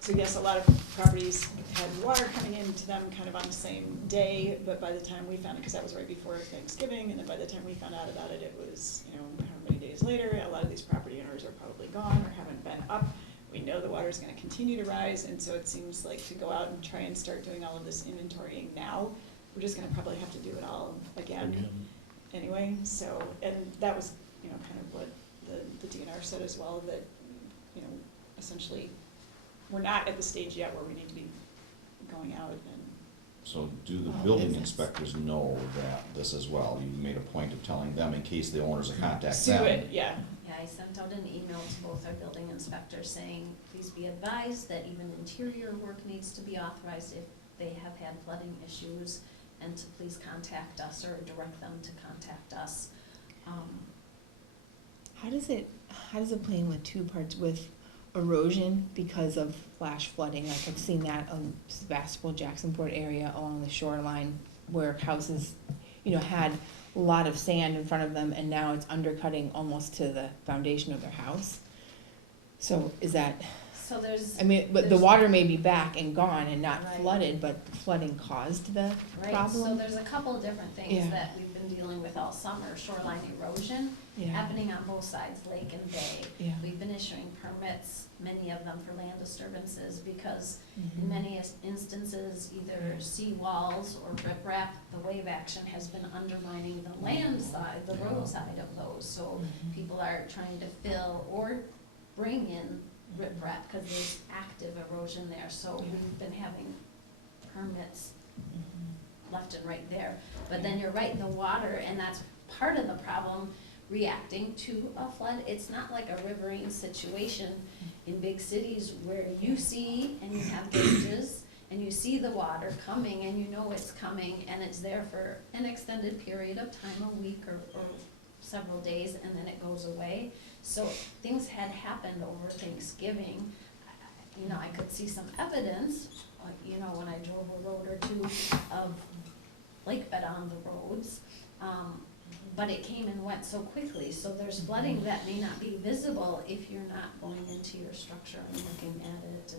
so yes, a lot of properties had water coming into them kind of on the same day, but by the time we found it, because that was right before Thanksgiving, and then by the time we found out about it, it was, how many days later, a lot of these property owners are probably gone or haven't been up. We know the water's gonna continue to rise, and so it seems like to go out and try and start doing all of this inventorying now, we're just gonna probably have to do it all again anyway. So, and that was, kind of what the DNR said as well, that, essentially, we're not at the stage yet where we need to be going out and. So do the building inspectors know that this as well? You made a point of telling them in case the owners will contact Sue them. it, yeah. Yeah, I sent out an email to both our building inspectors saying, please be advised that even interior work needs to be authorized if they have had flooding issues, and to please contact us or direct them to contact us. How does it play in with 2 parts with erosion because of flash flooding? Like I've seen that on Sebastopol, Jacksonport area along the shoreline where houses, had a lot of sand in front of them and now it's undercutting almost to the foundation of their house. So is that, So there's. but the there's- water may be back and gone and not Right. flooded, but flooding caused the Right, so problem? there's a couple of different things Yeah. that we've been dealing with all summer, shoreline erosion, Yeah, happening on both sides, lake and bay. yeah. We've been issuing permits, many of them for land disturbances, because in Mhm. many instances, either seawalls or riprap, the wave action has been undermining the land side, the road side of those. So Mhm. people are trying to fill or bring in riprap because there's active erosion there. So Yeah. we've been having permits Mhm. left and right there. But then you're right, the water, and that's part of the problem, reacting to a flood. It's not like a riverine situation in big cities where you see and you have gauges and you see the water coming and you know it's coming and it's there for an extended period of time, a week or several days, and then it goes away. So things had happened over Thanksgiving. I could see some evidence, when I drove a road or 2 of lake bed on the roads. But it came and went so quickly, so there's flooding that may not be visible if you're not going into your structure and looking at it,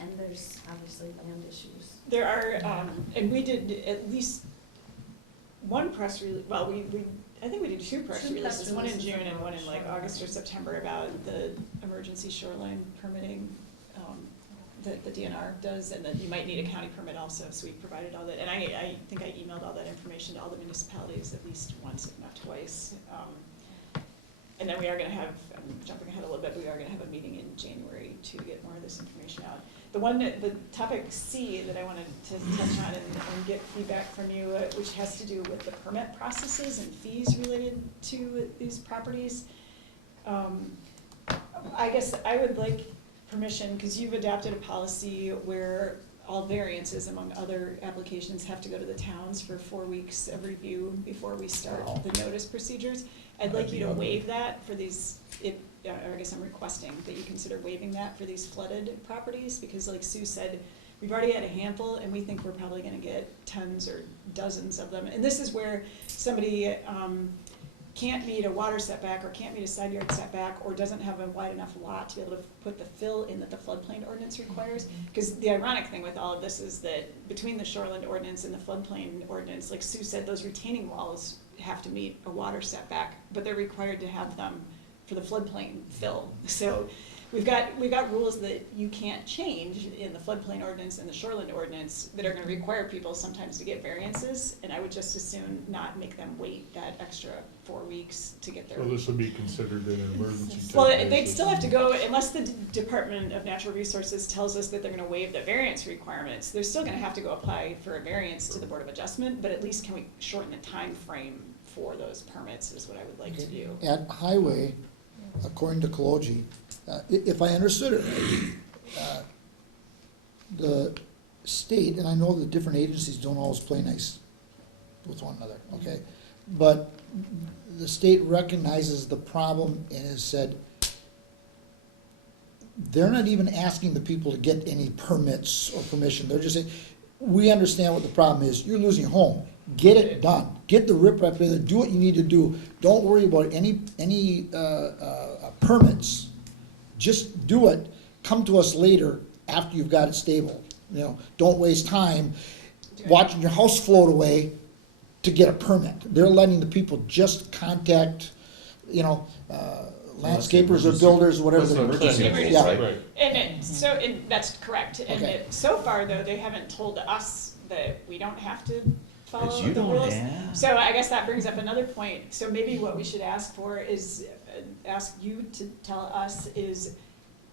and there's obviously land issues. There are, and we did at least one press release, well, I think we did 2 press 2 press releases, one in releases June and one in like about August or September about the emergency shoreline permitting that the DNR does, and that you might need a county permit also, so we provided all that. And I think I emailed all that information to all the municipalities at least once, if not twice. And then we are gonna have, I'm jumping ahead a little bit, we are gonna have a meeting in January to get more of this information out. The topic C that I wanted to touch on and get feedback from you, which has to do with the permit processes and fees related to these properties. I guess I would like permission, because you've adopted a policy where all variances, among other applications, have to go to the towns for 4 weeks of review before we start Wow. the notice procedures. I'd like you to waive that for these, or I guess I'm requesting that you consider waiving that for these flooded properties, because like Sue said, we've already had a handful, and we think we're probably gonna get tons or dozens of them. And this is where somebody, can't meet a water setback or can't meet a side yard setback or doesn't have a wide enough lot to be able to put the fill in that the floodplain ordinance requires. Because the ironic thing with all of this is that between the shoreline ordinance and the floodplain ordinance, like Sue said, those retaining walls have to meet a water setback, but they're required to have them for the floodplain fill. So we've got rules that you can't change in the floodplain ordinance and the shoreline ordinance that are gonna require people sometimes to get variances, and I would just as soon not make them wait that extra 4 weeks to get their. So this would be considered an emergency type Well, basis. they'd still have to go, unless the Department of Natural Resources tells us that they're gonna waive the variance requirements, they're still gonna have to go apply for a variance to the Board of Adjustment, but at least can we shorten the time frame for those permits is what I would like to do. At Highway, according to Kaloji, if I understood it right, the state, and I know that different agencies don't always play nice with one another, okay? But the state recognizes the problem and has said, they're not even asking the people to get any permits or permission, they're just saying, we understand what the problem is, you're losing your home, get it done, get the riprap in there, do what you need to do, don't worry about any permits, just do it, come to us later after you've got it stable, you know, don't waste time watching your house float away to get a permit. They're letting the people just contact, you know, landscapers or builders, whatever. That's they're- an emergency Yeah. rules, right? Right. And that's correct, and Okay. so far though, they haven't told us that we don't have to follow That you the don't rules. have. So I guess that brings up another point, so maybe what we should ask for is, ask you to tell us is,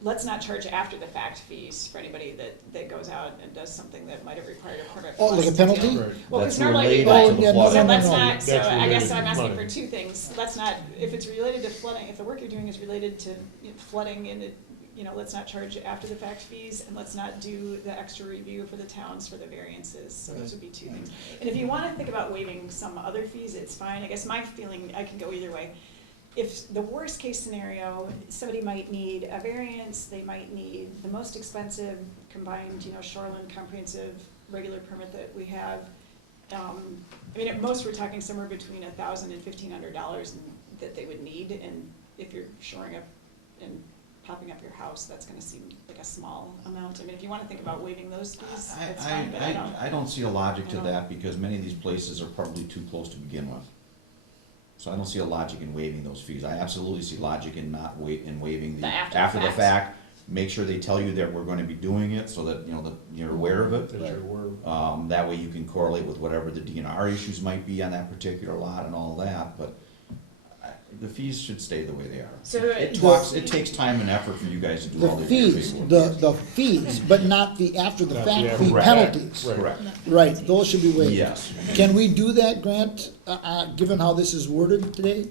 let's not charge after the fact fees for anybody that goes out and does something that might have required a permit Oh, from like us a to do. penalty? Right. Well, That's because normally, related Oh, to the yeah, no, flood. so no, let's no. not, so That's I guess related I'm to asking flooding. for two things, let's not, if it's related to flooding, if the work you're doing is related to flooding and it, you know, let's not charge after the fact fees, and let's not do the extra review for the towns for the variances, so those would be two things. And if you wanna think about waiving some other fees, it's fine, I guess my feeling, I can go either way. If the worst case scenario, somebody might need a variance, they might need the most expensive combined, you know, shoreline comprehensive regular permit that we have. I mean, at most, we're talking somewhere between $1,000 and $1,500 that they would need, and if you're shoring up and popping up your house, that's gonna seem like a small amount. I mean, if you wanna think about waiving those fees, that's fine, but I don't. I don't see a logic to I don't- that, because many of these places are probably too close to begin with. So I don't see a logic in waiving those fees. I absolutely see logic in not waiving the The after after the fact. fact. Make sure they tell you that we're gonna be doing it, so that, you know, that you're aware of it. That you're aware of. That way you can correlate with whatever the DNR issues might be on that particular lot and all that, but the fees should stay the way they are. So It takes time and effort for you guys to do The all the fees, paperwork. the fees, but not the after the Not fact the fee after- penalties. Right. Correct, Right, those should be waived. yes. Can we do that, Grant, given how this is worded today?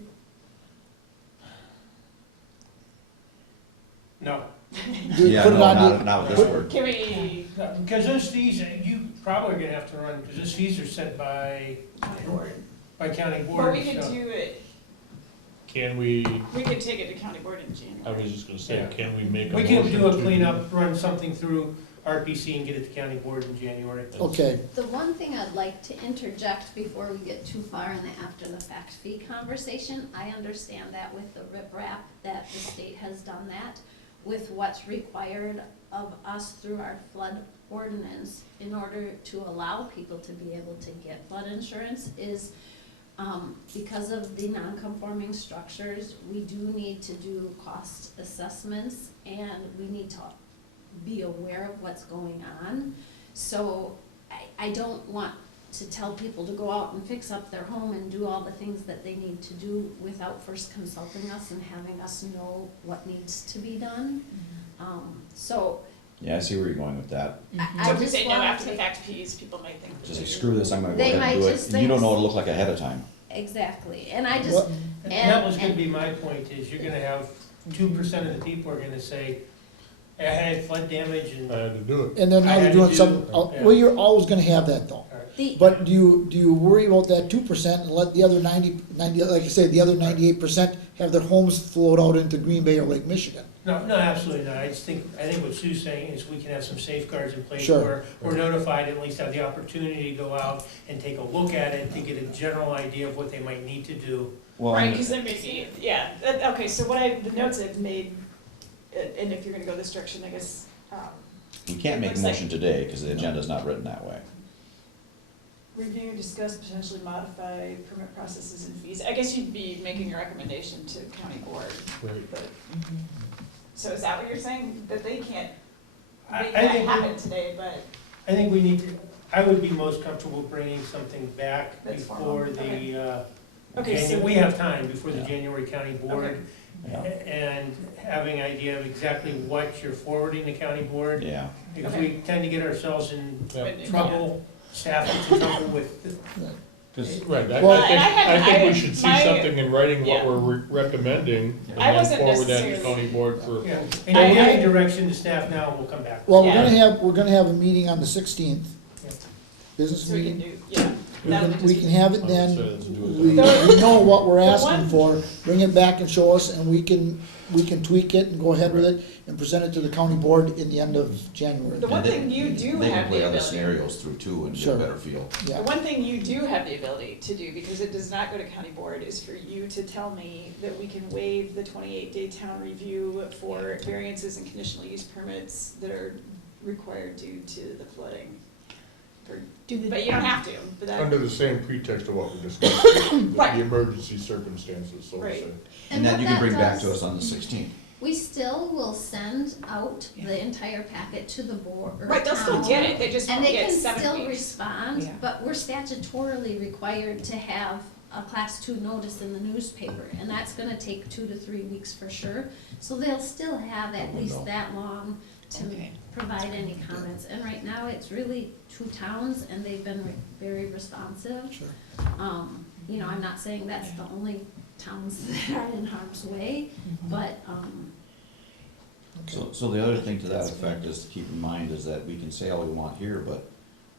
No, Yeah, Put it no, on not, the- not with this word. Can we, because those fees, you probably are gonna have to run, because those fees are set by county board. well, we could so- do it, Can we, we could take it to county board in January. I was just gonna say, Yeah. can we make a We can do a motion to- cleanup, run something through RPC and get it to county board in January. Okay, The one thing I'd like to interject before we get too far in the after-the-fact fee conversation, I understand that with the riprap, that the state has done that. With what's required of us through our flood ordinance in order to allow people to be able to get flood insurance is, because of the non-conforming structures, we do need to do cost assessments and we need to be aware of what's going on. So I don't want to tell people to go out and fix up their home and do all the things that they need to do without first consulting us and having us know what needs to be done. So Yeah, I see where you're going with that. So I if we just say no wanted after the to, fact fees, people might think. Just like, screw this, I'm gonna go They ahead and do might it. just And you don't think- know what it looked like ahead of time. exactly, and I just, Well, And that was gonna be my point, is you're gonna have 2% of the people are gonna say, I had flood damage I and, had to do it. And then I now had they're to doing do- some, yeah. well, you're always gonna have that though. The, But do you worry about that 2% and let the other 90, like you say, the other 98% have their homes float out into Green Bay or Lake Michigan? no, absolutely not. I think what Sue's saying is we can have some safeguards in place Sure. where we're notified, at least have the opportunity to go out and take a look at it, to get a general idea of what they might need to do. Well, Right, and- because then maybe, yeah, okay, so the notes I've made, and if you're gonna go this direction, I guess, we can't make a looks like- motion today, because the agenda's not written that way. review, discuss, potentially modify permit processes and fees. I guess you'd be making a recommendation to county board, Right. but, so is that what you're saying? That they can't I make that think, happen today, but, I think we need to, I would be most comfortable bringing something back That's before formal, okay. the, okay, so. we have time before the Yeah. January county board. Yeah. And having an idea of exactly what you're forwarding to county board. Yeah, Because we tend to get ourselves in Yeah. trouble, staff gets in trouble with, Right, Well, I think we should see my- something in writing what yeah. we're recommending, and I then wasn't forward that to necessarily- county board for, yeah, and you're giving direction to staff now, and we'll come back. Well, Yeah. we're gonna have a meeting on the 16th, Yeah. business So we can meeting. do, yeah. That would We just can be- have it I then, would say let's do it we then. know what we're The asking one- for, bring it back and show us, and we can tweak it and go ahead with it and present it to the county board in the end of January. The one And they- thing you do they can have play the other ability, scenarios through too and get Sure. a better feel. the Yeah, one thing you do have the ability to do, because it does not go to county board, is for you to tell me that we can waive the 28-day town review for variances and conditional use permits that are required due to the flooding. Or- But you don't have to, but that. Under the same pretext of what we discussed, the Right. emergency circumstances, so to Right. say. And then what you can that bring back does- to us on the 16th. we still will send out the entire packet to the board or Right, they'll still town, get it, they just And won't they get can 7 still weeks. respond, Yeah. but we're statutorily required to have a class 2 notice in the newspaper, and that's gonna take 2 to 3 weeks for sure. So they'll still have at least that long to Okay. provide any comments. And right now, it's really 2 towns, and they've been very responsive. sure. You know, I'm not saying that's the only towns that are in harm's way, but, So the other thing to that effect is to keep in mind is that we can say all we want here, but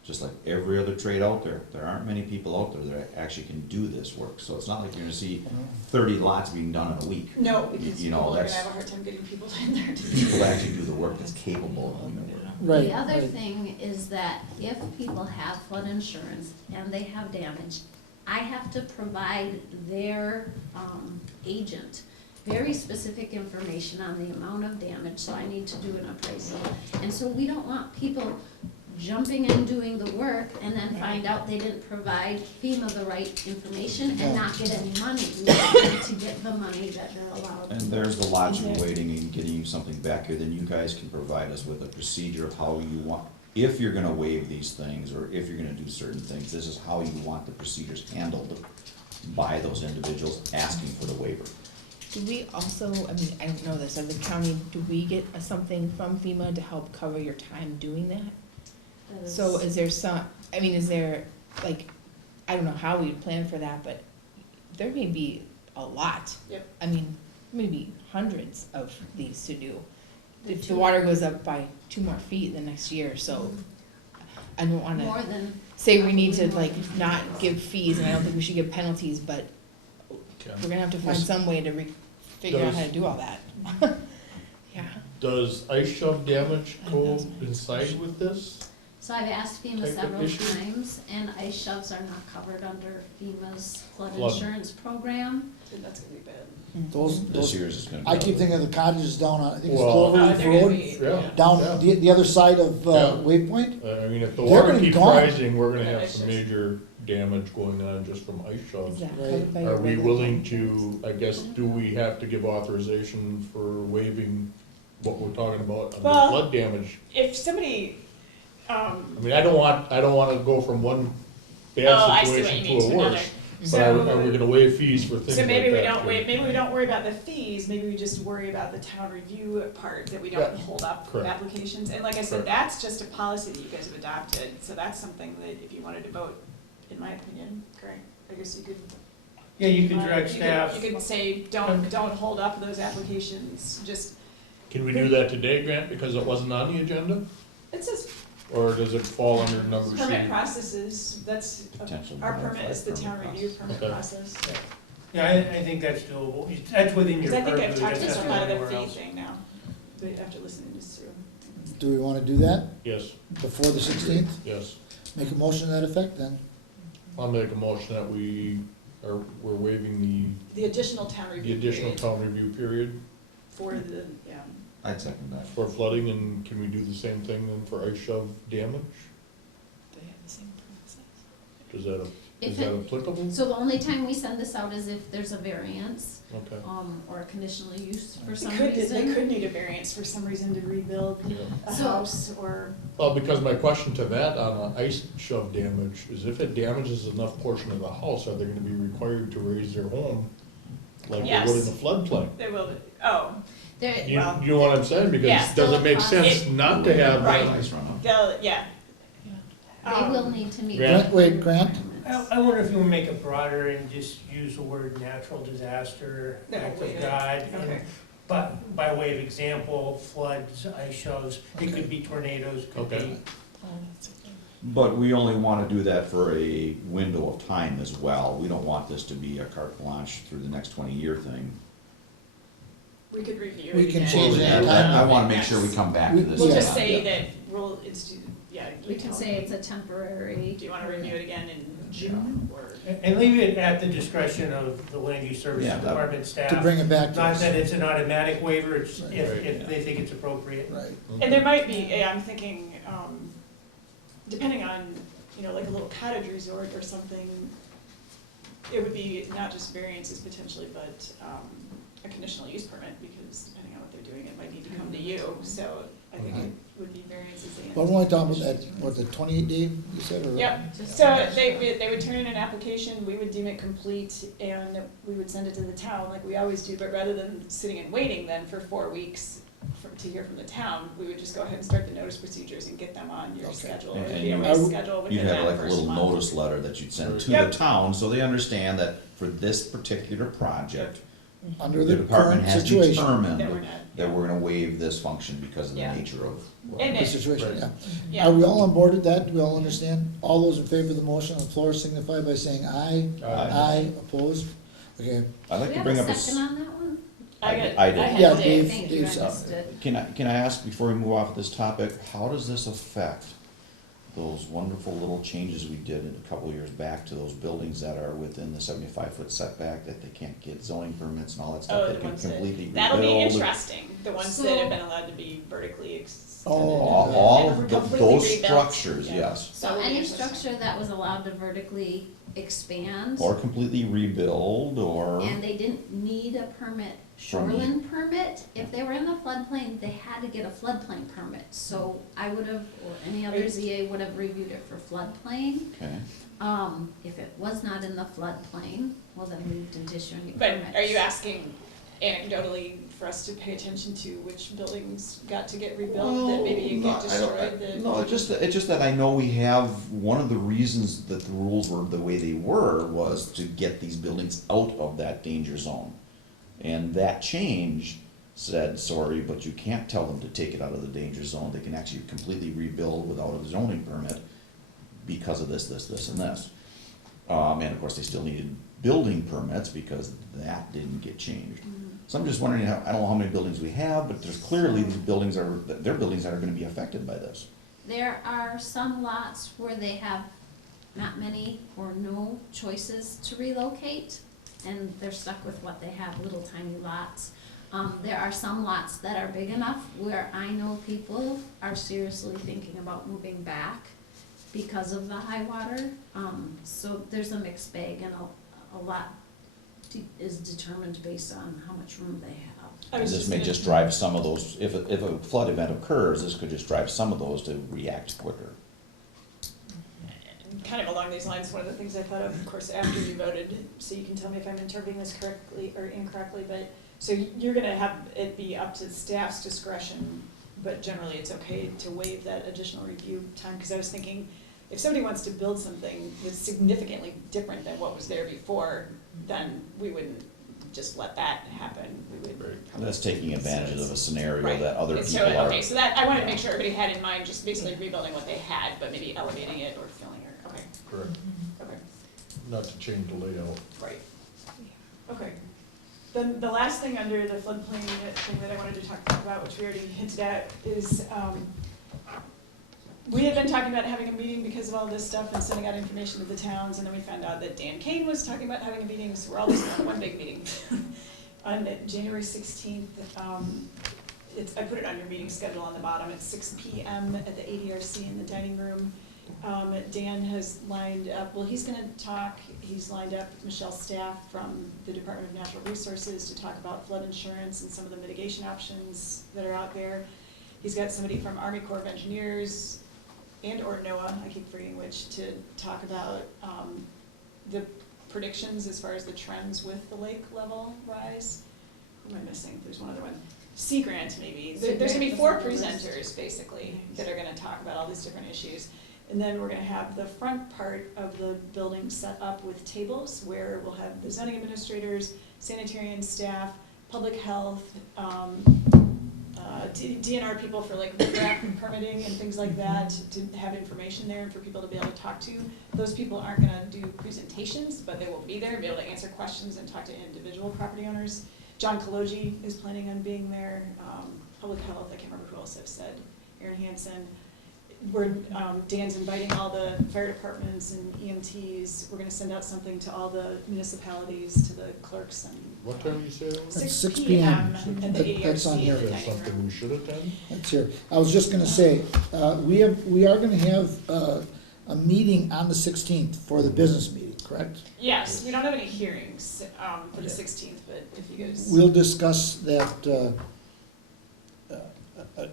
just like every other trade out there, there aren't many people out there that actually can do this work. So it's not like you're gonna see 30 lots being done in a week. No, because You know, people are gonna that's- have a hard time getting people in there to do People that. actually do the work that's capable of doing the work. Right. the other right. thing is that if people have flood insurance and they have damage, I have to provide their, agent very specific information on the amount of damage, so I need to do an appraisal. And so we don't want people jumping in doing the work and then find out they didn't provide FEMA the right information and not get any money. We want them to get the money that they're allowed. And there's the logic of waiting and getting you something back here, then you guys can provide us with a procedure of how you want, if you're gonna waive these things, or if you're gonna do certain things, this is how you want the procedures handled by those individuals asking for the waiver. Do we also, I mean, I don't know this, as a county, do we get something from FEMA to help cover your time doing that? That is- So is there some, I mean, is there, like, I don't know how we would plan for that, but there may be a lot. Yep. I mean, maybe hundreds of these to do. If the water goes up by 2 more feet the next year, so I don't wanna More than, say we need to like not give fees, and I don't think we should give penalties, but Okay. we're gonna have to find some way to figure out how to do all that. Yeah. Does ice shove damage coincide with this? so I've asked FEMA Type of several issue? times, and ice shoves are not covered under FEMA's flood Flood. insurance program. That's gonna be bad. Those, This those, year's is gonna be. I keep thinking of the cottages down on, I think it's Well- Cloverleaf they're gonna Road, be- Yeah. down Yeah. the other side of, Yeah. Waypoint. I mean, if the They're water gonna be keeps gone. rising, we're gonna Yeah, have it's some just- major damage going on just from ice Is shoves. that Right. covered by Are your we regular willing insurance? to, I guess, do we have to give authorization for waiving what we're talking about on the Well- flood damage? If somebody, I mean, I don't wanna go from one oh, I bad see what you situation mean, to to a another. worse. But are we gonna waive fees for things like So that? maybe we don't too? wait, maybe we don't worry about the fees, maybe we just worry about the town review part, that we don't Yeah. hold up Correct. applications. And like I said, Correct. that's just a policy that you guys have adopted, so that's something that if you wanted to vote, in my opinion, correct, I guess you could. Yeah, you could direct you staff. You could say, don't hold up those applications, just, Can we do that today, Grant, because it wasn't on the agenda? It says Or does it fall under number C? permit processes, that's, Potential our modified permit is the town permit review process. permit Okay. process. Yeah, I think that's doable. That's within your Because I purview. think I've talked That's to them not out of the anywhere fee else. thing now, but after listening this through. Do we wanna do that Yes, before the 16th? yes. Make a motion to that effect then. I'll make a motion that we're waiving The additional town the review additional period town review period for the, yeah. I'd second that. for flooding, and can we do the same thing then for ice shove damage? They have the same process. Is that, If is that it- applicable? So the only time we send this out is if there's a variance, Okay, or a conditional use for They some could, they reason. could need a variance for some reason to rebuild yeah. a So- house or, Well, because my question to that on ice shove damage is if it damages enough portion of the house, are they gonna be required to raise their home like they would in Yes. the floodplain? they will, oh, There, You, Well, you know what I'm saying? Because yeah. does it make sense It- not to have Right. that? Ice runoff. they'll, yeah. they will need to meet. Grant? the Wait, Grant? requirements. I wonder if you would make it broader and just use the word natural disaster, No, act wait, of God. okay. But by way of example, floods, ice shoves, it could be tornadoes, it could Okay. be. Oh, that's okay. But we only wanna do that for a window of time as well. We don't want this to be a carte blanche through the next 20-year thing. We could review it We can again. change that I time. wanna make sure we come back to this. We'll Yeah. just say that we'll, yeah. We can say it's a temporary. Do you wanna review it again in June or? And leave it at the discretion of the land use services Yeah, that- department To staff. bring it back to Not us. that it's an automatic waiver, it's Right. if they think it's appropriate. Right. And there might be, I'm thinking, depending on, you know, like a little cottage resort or something, it would be not just variances potentially, but a conditional use permit, because depending on what they're doing, it might need to come to you, so I think it would be variances and. Well, we're only talking about that, what, the 28-day, you said, or? Yep, Just- so they would turn in an application, we would deem it complete, and we would send it to the town like we always do, but rather than sitting and waiting then for 4 weeks to hear from the town, we would just go ahead and start the notice procedures and get them on your Okay. schedule. And It'd be a you- race schedule You'd within have that like a first little month. notice letter that you'd send to the Yep. town, so they understand that for this particular project, Under the the department current has situation. determined That we're not, that we're gonna waive this function because of the Yeah. nature of. And The it- situation, Right. yeah. yeah. Are we all on board with that? Do we all understand? All those in favor of the motion on the floor signify by saying aye. Aye, opposed? Okay, I'd Do like we to have bring a up a. second on that one? I did. had Yeah, Dave. Dave. Thank you, I said- missed it. Can I ask, before we move off of this topic, how does this affect those wonderful little changes we did a couple of years back to those buildings that are within the 75-foot setback, that they can't get zoning permits and all that stuff? Oh, They the can ones that, completely that'll be rebuild. interesting, the ones that have been allowed to be vertically extended. Oh. All And of completely those rebuilt. structures, Yeah. yes. So That would be any interesting. structure that was allowed to vertically expand. Or completely rebuild, or, And they didn't need a permit, From you. shoreline permit, if they were in the floodplain, they had to get a floodplain permit. So I would have, or any other ZA would have reviewed it for floodplain. okay. If it was not in the floodplain, well, then we didn't issue any But permits. are you asking anecdotally for us to pay attention to which buildings got to get rebuilt, that maybe you get destroyed, that? No, it's just that I know we have, one of the reasons that the rules were the way they were was to get these buildings out of that danger zone. And that change said, sorry, but you can't tell them to take it out of the danger zone, they can actually completely rebuild without a zoning permit because of this, and this. And of course, they still needed building permits because that didn't get changed. So I'm just wondering, I don't know how many buildings we have, but there's clearly these buildings are, they're buildings that are gonna be affected by this. There are some lots where they have not many or no choices to relocate, and they're stuck with what they have, little tiny lots. There are some lots that are big enough where I know people are seriously thinking about moving back because of the high water. So there's a mixed bag, and a lot is determined based on how much room they have. I And was this may gonna- just drive some of those, if a flood event occurs, this could just drive some of those to react quicker. Kind of along these lines, one of the things I thought of course, after you voted, so you can tell me if I'm interpreting this correctly or incorrectly, but, so you're gonna have it be up to staff's discretion, but generally it's okay to waive that additional review time, because I was thinking, if somebody wants to build something that's significantly different than what was there before, then we wouldn't just let that happen. We would Right. That's taking advantage of a scenario Right. that other So, people are. okay, so that, I wanted to make sure everybody had in mind, just basically rebuilding what they had, but maybe elevating it or filling it, okay, Correct. okay, Not to change the layout. right. Okay. Then the last thing under the floodplain thing that I wanted to talk about, which we already hinted at, is, we had been talking about having a meeting because of all this stuff and sending out information to the towns, and then we found out that Dan Kane was talking about having a meeting, so we're all just going to one big meeting. On January 16th, I put it on your meeting schedule on the bottom, at 6 PM at the ADRC in the dining room. Dan has lined up, well, he's gonna talk, he's lined up Michelle's staff from the Department of Natural Resources to talk about flood insurance and some of the mitigation options that are out there. He's got somebody from Army Corps of Engineers and or NOAA, I keep forgetting which, to talk about the predictions as far as the trends with the lake level rise. Who am I missing? There's one other one. Sea Grant, maybe. There's gonna be 4 presenters, basically, that are gonna talk about all these different issues. And then we're gonna have the front part of the building set up with tables, where we'll have the zoning administrators, sanitarian staff, public health, DNR people for like RAP permitting and things like that, to have information there and for people to be able to talk to. Those people aren't gonna do presentations, but they will be there, be able to answer questions and talk to individual property owners. John Kaloji is planning on being there, public health, I can't remember who else I've said, Aaron Hansen. Dan's inviting all the fire departments and EMTs, we're gonna send out something to all the municipalities, to the clerks and. What time you say it was? At 6 PM p.m. at the That's on ADRC here. in the Is that dining something room. we should attend? That's here. I was just gonna say, we are gonna have, a meeting on the 16th for the business meeting, correct? Yes, we don't have any hearings, for the 16th, but if you guys. We'll discuss that,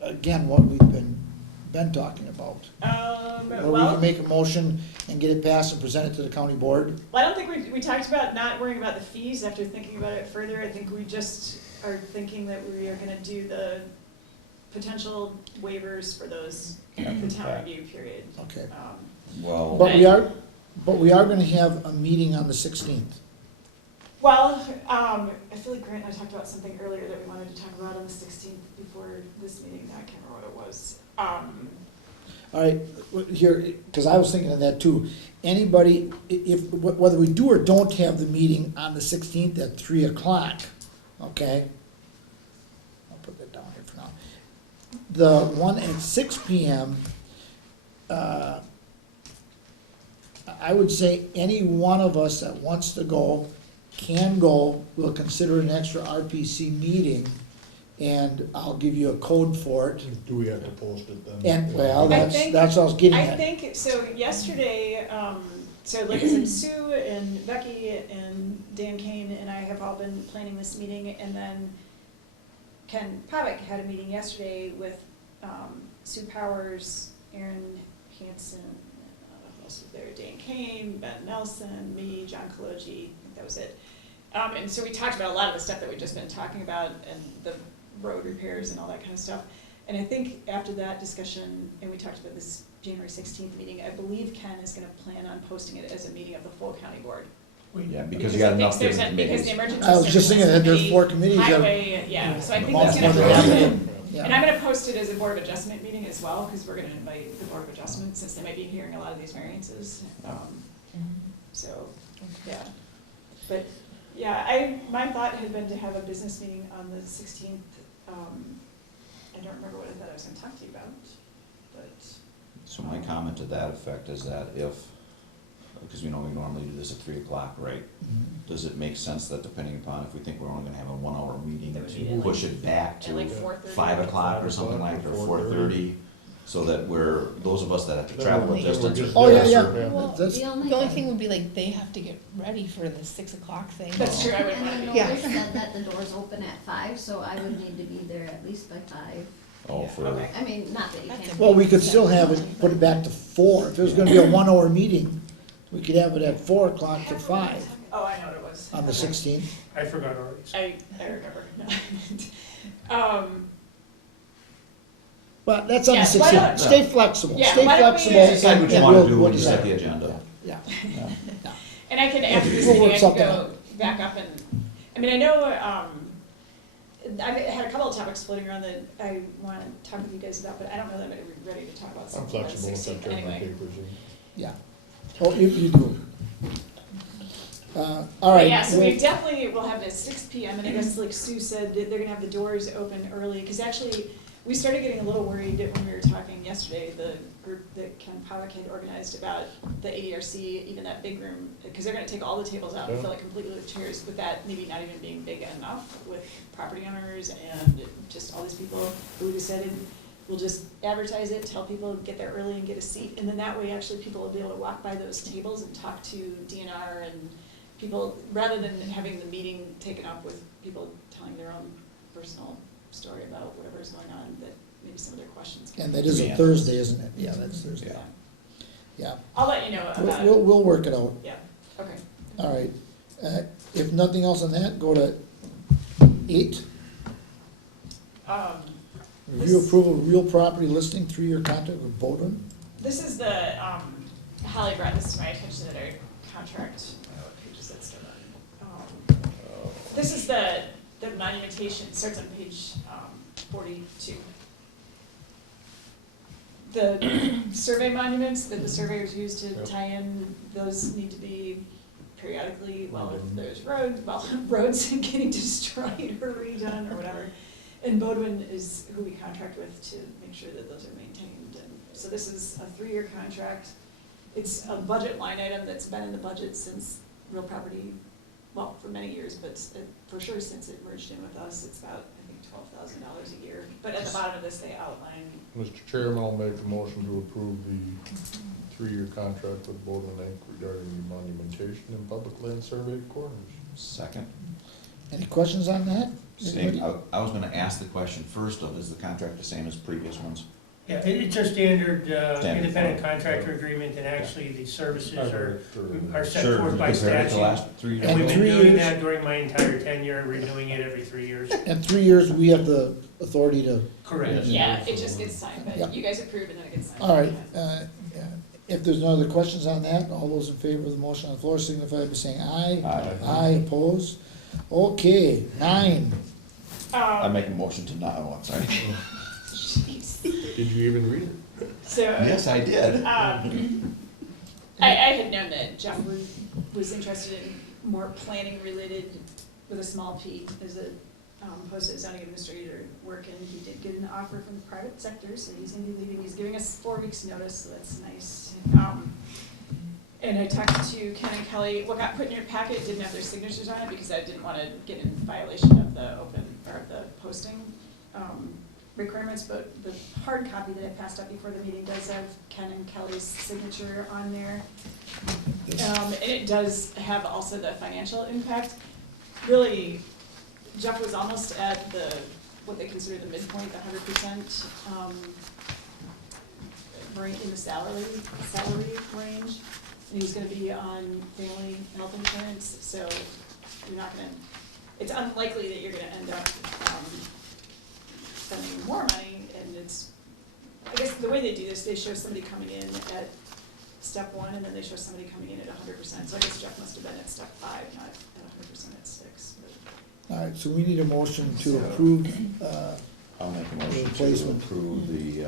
again, what we've been talking about. Or we Well, can make a motion and get it passed and present it to the county board. I don't think we talked about not worrying about the fees after thinking about it further. I think we just are thinking that we are gonna do the potential waivers for those, the town review period. Okay. Well, But we are gonna have a meeting on the 16th. Well, I feel like Grant and I talked about something earlier that we wanted to talk about on the 16th before this meeting. I can't remember what it was. All right, here, because I was thinking of that too. Anybody, if, whether we do or don't have the meeting on the 16th at 3 o'clock, okay? I'll put that down here for now. The one at 6 PM, I would say any one of us that wants to go can go. We'll consider an extra RPC meeting, and I'll give you a code for it. Do we have to post it then? And, well, I that's think- what I was getting I at. think, so yesterday, so like I said, Sue and Becky and Dan Kane and I have all been planning this meeting, and then Ken Pavick had a meeting yesterday with Sue Powers, Aaron Hansen, who else was there, Dan Kane, Ben Nelson, me, John Kaloji, I think that was it. And so we talked about a lot of the stuff that we've just been talking about, and the road repairs and all that kind of stuff. And I think after that discussion, and we talked about this January 16th meeting, I believe Ken is gonna plan on posting it as a meeting of the full county board. yeah, because you got he thinks enough there's different because the committees. emergency I was just thinking that there's services 4 committees that. highway, yeah, so I think That's that's what gonna they post have. it. Yeah. And I'm gonna post it as a board of adjustment meeting as well, because we're gonna invite the board of adjustment, since they might be hearing a lot of these variances. So, yeah, but, yeah, my thought had been to have a business meeting on the 16th. I don't remember what I thought I was gonna talk to you about, but. So my comment to that effect is that if, because we know we normally do this at 3 o'clock, right? Does it make sense that depending upon if we think we're only gonna have a 1 hour meeting, That would be to at push it back At to like 4:30. 5 o'clock or something like, or 4:30? So that we're, those of us that have to travel a Then we're distance. just- Oh, yeah, yeah. Well, That's, The the only only thing would be like, they have to get ready for the 6 o'clock thing. That's true, I would And wanna the be. Yeah. notice said that the doors open at 5, so I would need to be there at least by 5. Oh, for, Okay. I mean, not that you That's can't. well, we could still have it, put it back to 4. If it was gonna be a 1 hour meeting, we could have it at 4 o'clock to 5 Oh, I know what it was. on the Okay. 16th. I forgot already. I remember. But that's on the Yeah, why 16th. don't- Stay flexible, Yeah, stay why don't we- flexible. decide what you and wanna we'll- do we'll when you set decide. the agenda. Yeah, yeah. And I can, after this We'll meeting, work I can something go back up and, I mean, I know, I've had a couple of topics floating around that I want to talk with you guys about, but I don't know that I'm ready to talk about I'm something on the flexible if I 16th turn my anyway. papers in. Yeah. Oh, you do. All But right. yeah, so well- we definitely will have it at 6 PM, and I guess like Sue said, they're gonna have the doors open early, because actually, we started getting a little worried when we were talking yesterday, the group that Ken Powick had organized about the ADRC, even that big room, because they're gonna take all the tables out and fill it completely with chairs, with that maybe not even being big enough with property owners and just all these people who decided, we'll just advertise it, tell people, get there early and get a seat, and then that way, actually, people will be able to walk by those tables and talk to DNR and people, rather than having the meeting taken up with people telling their own personal story about whatever's going on, that maybe some of their questions can. And that is a Thursday, isn't it? Yeah, that's Thursday. Yeah. Yeah. I'll let you know about it. We'll work it out. Yeah, okay. All right. If nothing else on that, go to 8. Review This- approval of real property listing, 3-year contract with Bowden. This is the, Holly brought this to my attention that our contract, what page is that still on? This is the monumentation, starts on page 42. The survey monuments that the surveyors use to Yep. tie in, those need to be periodically, well, if there's roads getting destroyed or redone or whatever. And Bodwin is who we contract with to make sure that those are maintained. And so this is a 3-year contract. It's a budget line item that's been in the budget since real property, well, for many years, but for sure since it merged in with us, it's about, I think, $12,000 a year. But at the bottom of this, they outline, Mr. Chairman, I'll make a motion to approve the 3-year contract with Bowden Inc. regarding the monumentation and public land survey of corners. Second. Any questions on that? Same, Anybody? I was gonna ask the question first of, is the contract the same as previous ones? Yeah, it's a standard Standard independent form. contractor agreement, and actually the services are For- set Sure, forth by compared to the statute. last 3 years. And we've been 3 doing years. that during my entire tenure, renewing it every 3 years. And 3 years, we have the authority to, Correct. yeah, it just gets signed, Yeah. but you guys approve and then it gets signed. all right. Yeah. If there's no other questions on that, all those in favor of the motion on the floor signify by saying aye. Aye. Aye, opposed. Okay, 9. I make a motion to not, oh, I'm sorry. Did you even read it? So. Yes, I did. I had known that Jeff was interested in more planning related with a small p, as a posted zoning administrator work, and he did get an offer from the private sector, so he's gonna be leaving, he's giving us 4 weeks' notice, so that's nice. And I talked to Ken and Kelly, what got put in your packet didn't have their signatures on it, because I didn't wanna get in violation of the the posting requirements, but the hard copy that I passed up before the meeting does have Ken and Kelly's signature on there. And it does have also the financial impact. Really, Jeff was almost at what they consider the midpoint, the 100%, in the salary range. And he's gonna be on family health insurance, so it's unlikely that you're gonna end up, spending more money, and I guess the way they do this, they show somebody coming in at step 1, and then they show somebody coming in at 100%, so I guess Jeff must have been at step 5, not at 100% at 6, but. All right, so we need a motion to approve, I'll make a motion to Replacement. approve the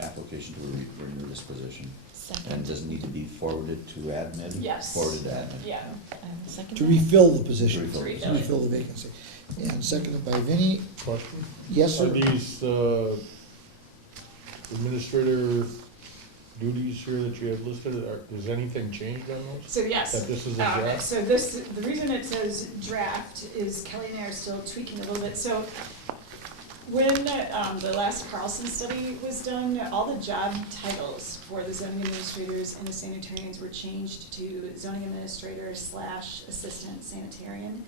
application to renew this position. And Second. does it need to be forwarded to admin? Yes. Forwarded to admin. Yeah. Second. to refill the position. To refill the To refill the vacancy. And seconded by Vinnie. Question? Yes, Are sir? these, administrator duties here that you have listed, has anything changed on those? So yes. That this is a draft? So the reason it says draft is Kelly and I are still tweaking a little bit. So when the last Carlson study was done, all the job titles for the zoning administrators and the sanitarians were changed to zoning administrator / assistant sanitarian.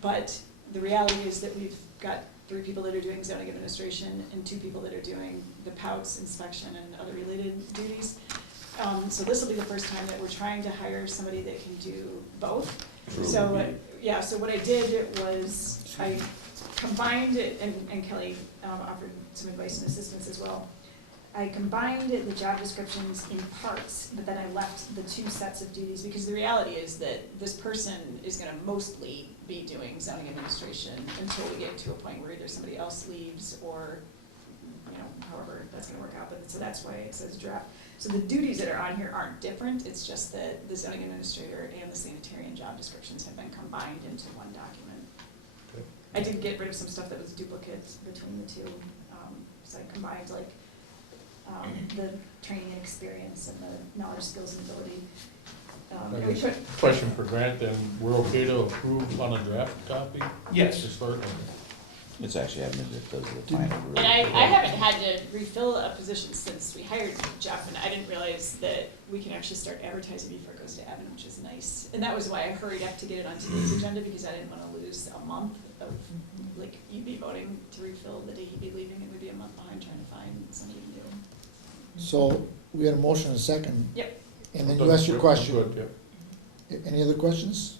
But the reality is that we've got 3 people that are doing zoning administration and 2 people that are doing the POUTS inspection and other related duties. So this will be the first time that we're trying to hire somebody that can do both. So, so what I did was I combined it, and Kelly offered some advice and assistance as well. I combined the job descriptions in parts, but then I left the two sets of duties, because the reality is that this person is gonna mostly be doing zoning administration until we get to a point where either somebody else leaves or, you know, however that's gonna work out, but, so that's why it says draft. So the duties that are on here aren't different, it's just that the zoning administrator and the sanitarian job descriptions have been combined into one document. Okay. I did get rid of some stuff that was duplicates between the two, so I combined like, the training and experience and the knowledge, skills, and ability. And we put, Question for Grant, then, we're okay to approve on a draft copy? Yes. To start? It's actually happening that does the final. and I haven't had to refill a position since we hired Jeff, and I didn't realize that we can actually start advertising before it goes to admin, which is nice. And that was why I hurried up to get it on today's agenda, because I didn't wanna lose a month of, like, you'd be voting to refill the day you'd be leaving, and we'd be a month behind trying to find somebody new. So, we had a motion and a second. Yep. And then you asked your question. Good, yeah. Any other questions?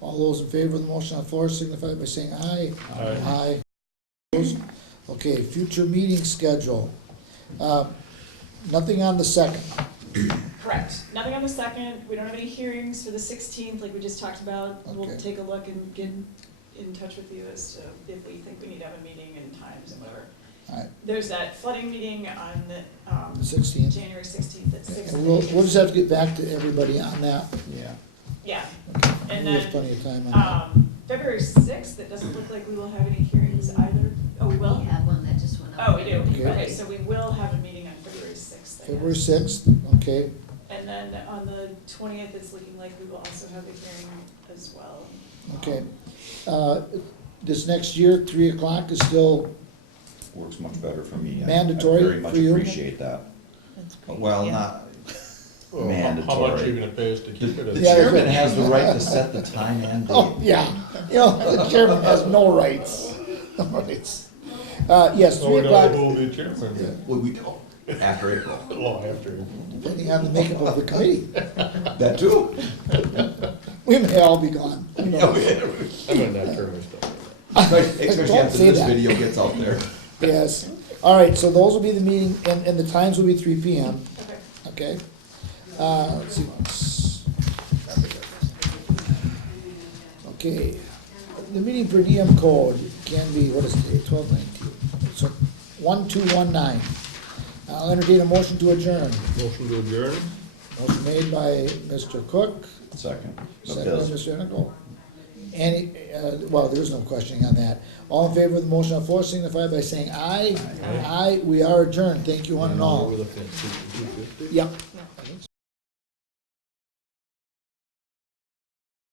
All those in favor of the motion on the floor signify by saying aye. Aye. Aye. Opposed? Okay, future meeting schedule. Nothing on the second. Correct. Nothing on the second. We don't have any hearings for the 16th, like we just talked about. We'll Okay. take a look and get in touch with you as to if we think we need to have a meeting and times and whatever. Alright, There's that flooding meeting on the 16th. January 16th at 6. And we'll just have to get back to everybody on that. Yeah. Yeah. Okay. And We have then, plenty of time on that. February 6th, it doesn't look like we will have any hearings either. Oh, we will? We have one that just went up. Oh, we do. Okay. Okay, so we will have a meeting on February 6th. I guess. February 6th, okay. And then on the 20th, it's looking like we will also have a hearing as well. Okay. This next year, 3 o'clock is still, Works much better for me. Mandatory I very much for you? appreciate that. That's great. Well, Yeah. not, Well, How much are Mandatory. you gonna pay us to keep it? the Yeah, chairman has the right to set the time and oh, date. yeah, you know, the chairman has no rights. No rights. Yes, So 3 we don't know o'clock, who will be chairman, Yeah. Well, we don't, after April. long after. depending on the makeup of the committee. That too. We may all be gone. Who knows? I'm in that term and stuff. Especially Don't after say this that. video gets out there. Yes. All right, so those will be the meeting, and the times will be 3 PM, Okay. okay? Let's see. Okay, the meeting per diem code can be, what is it, 12/19? So, 1219. I'll entertain a motion to adjourn. Motion to adjourn? Motion made by Mr. Cook, Second. second by Mr. Enical. Any, well, there is no questioning on that. All in favor of the motion on the floor signify by saying aye. Aye, we are adjourned. Thank you one and all. We're looking at 250. Yep. Yeah.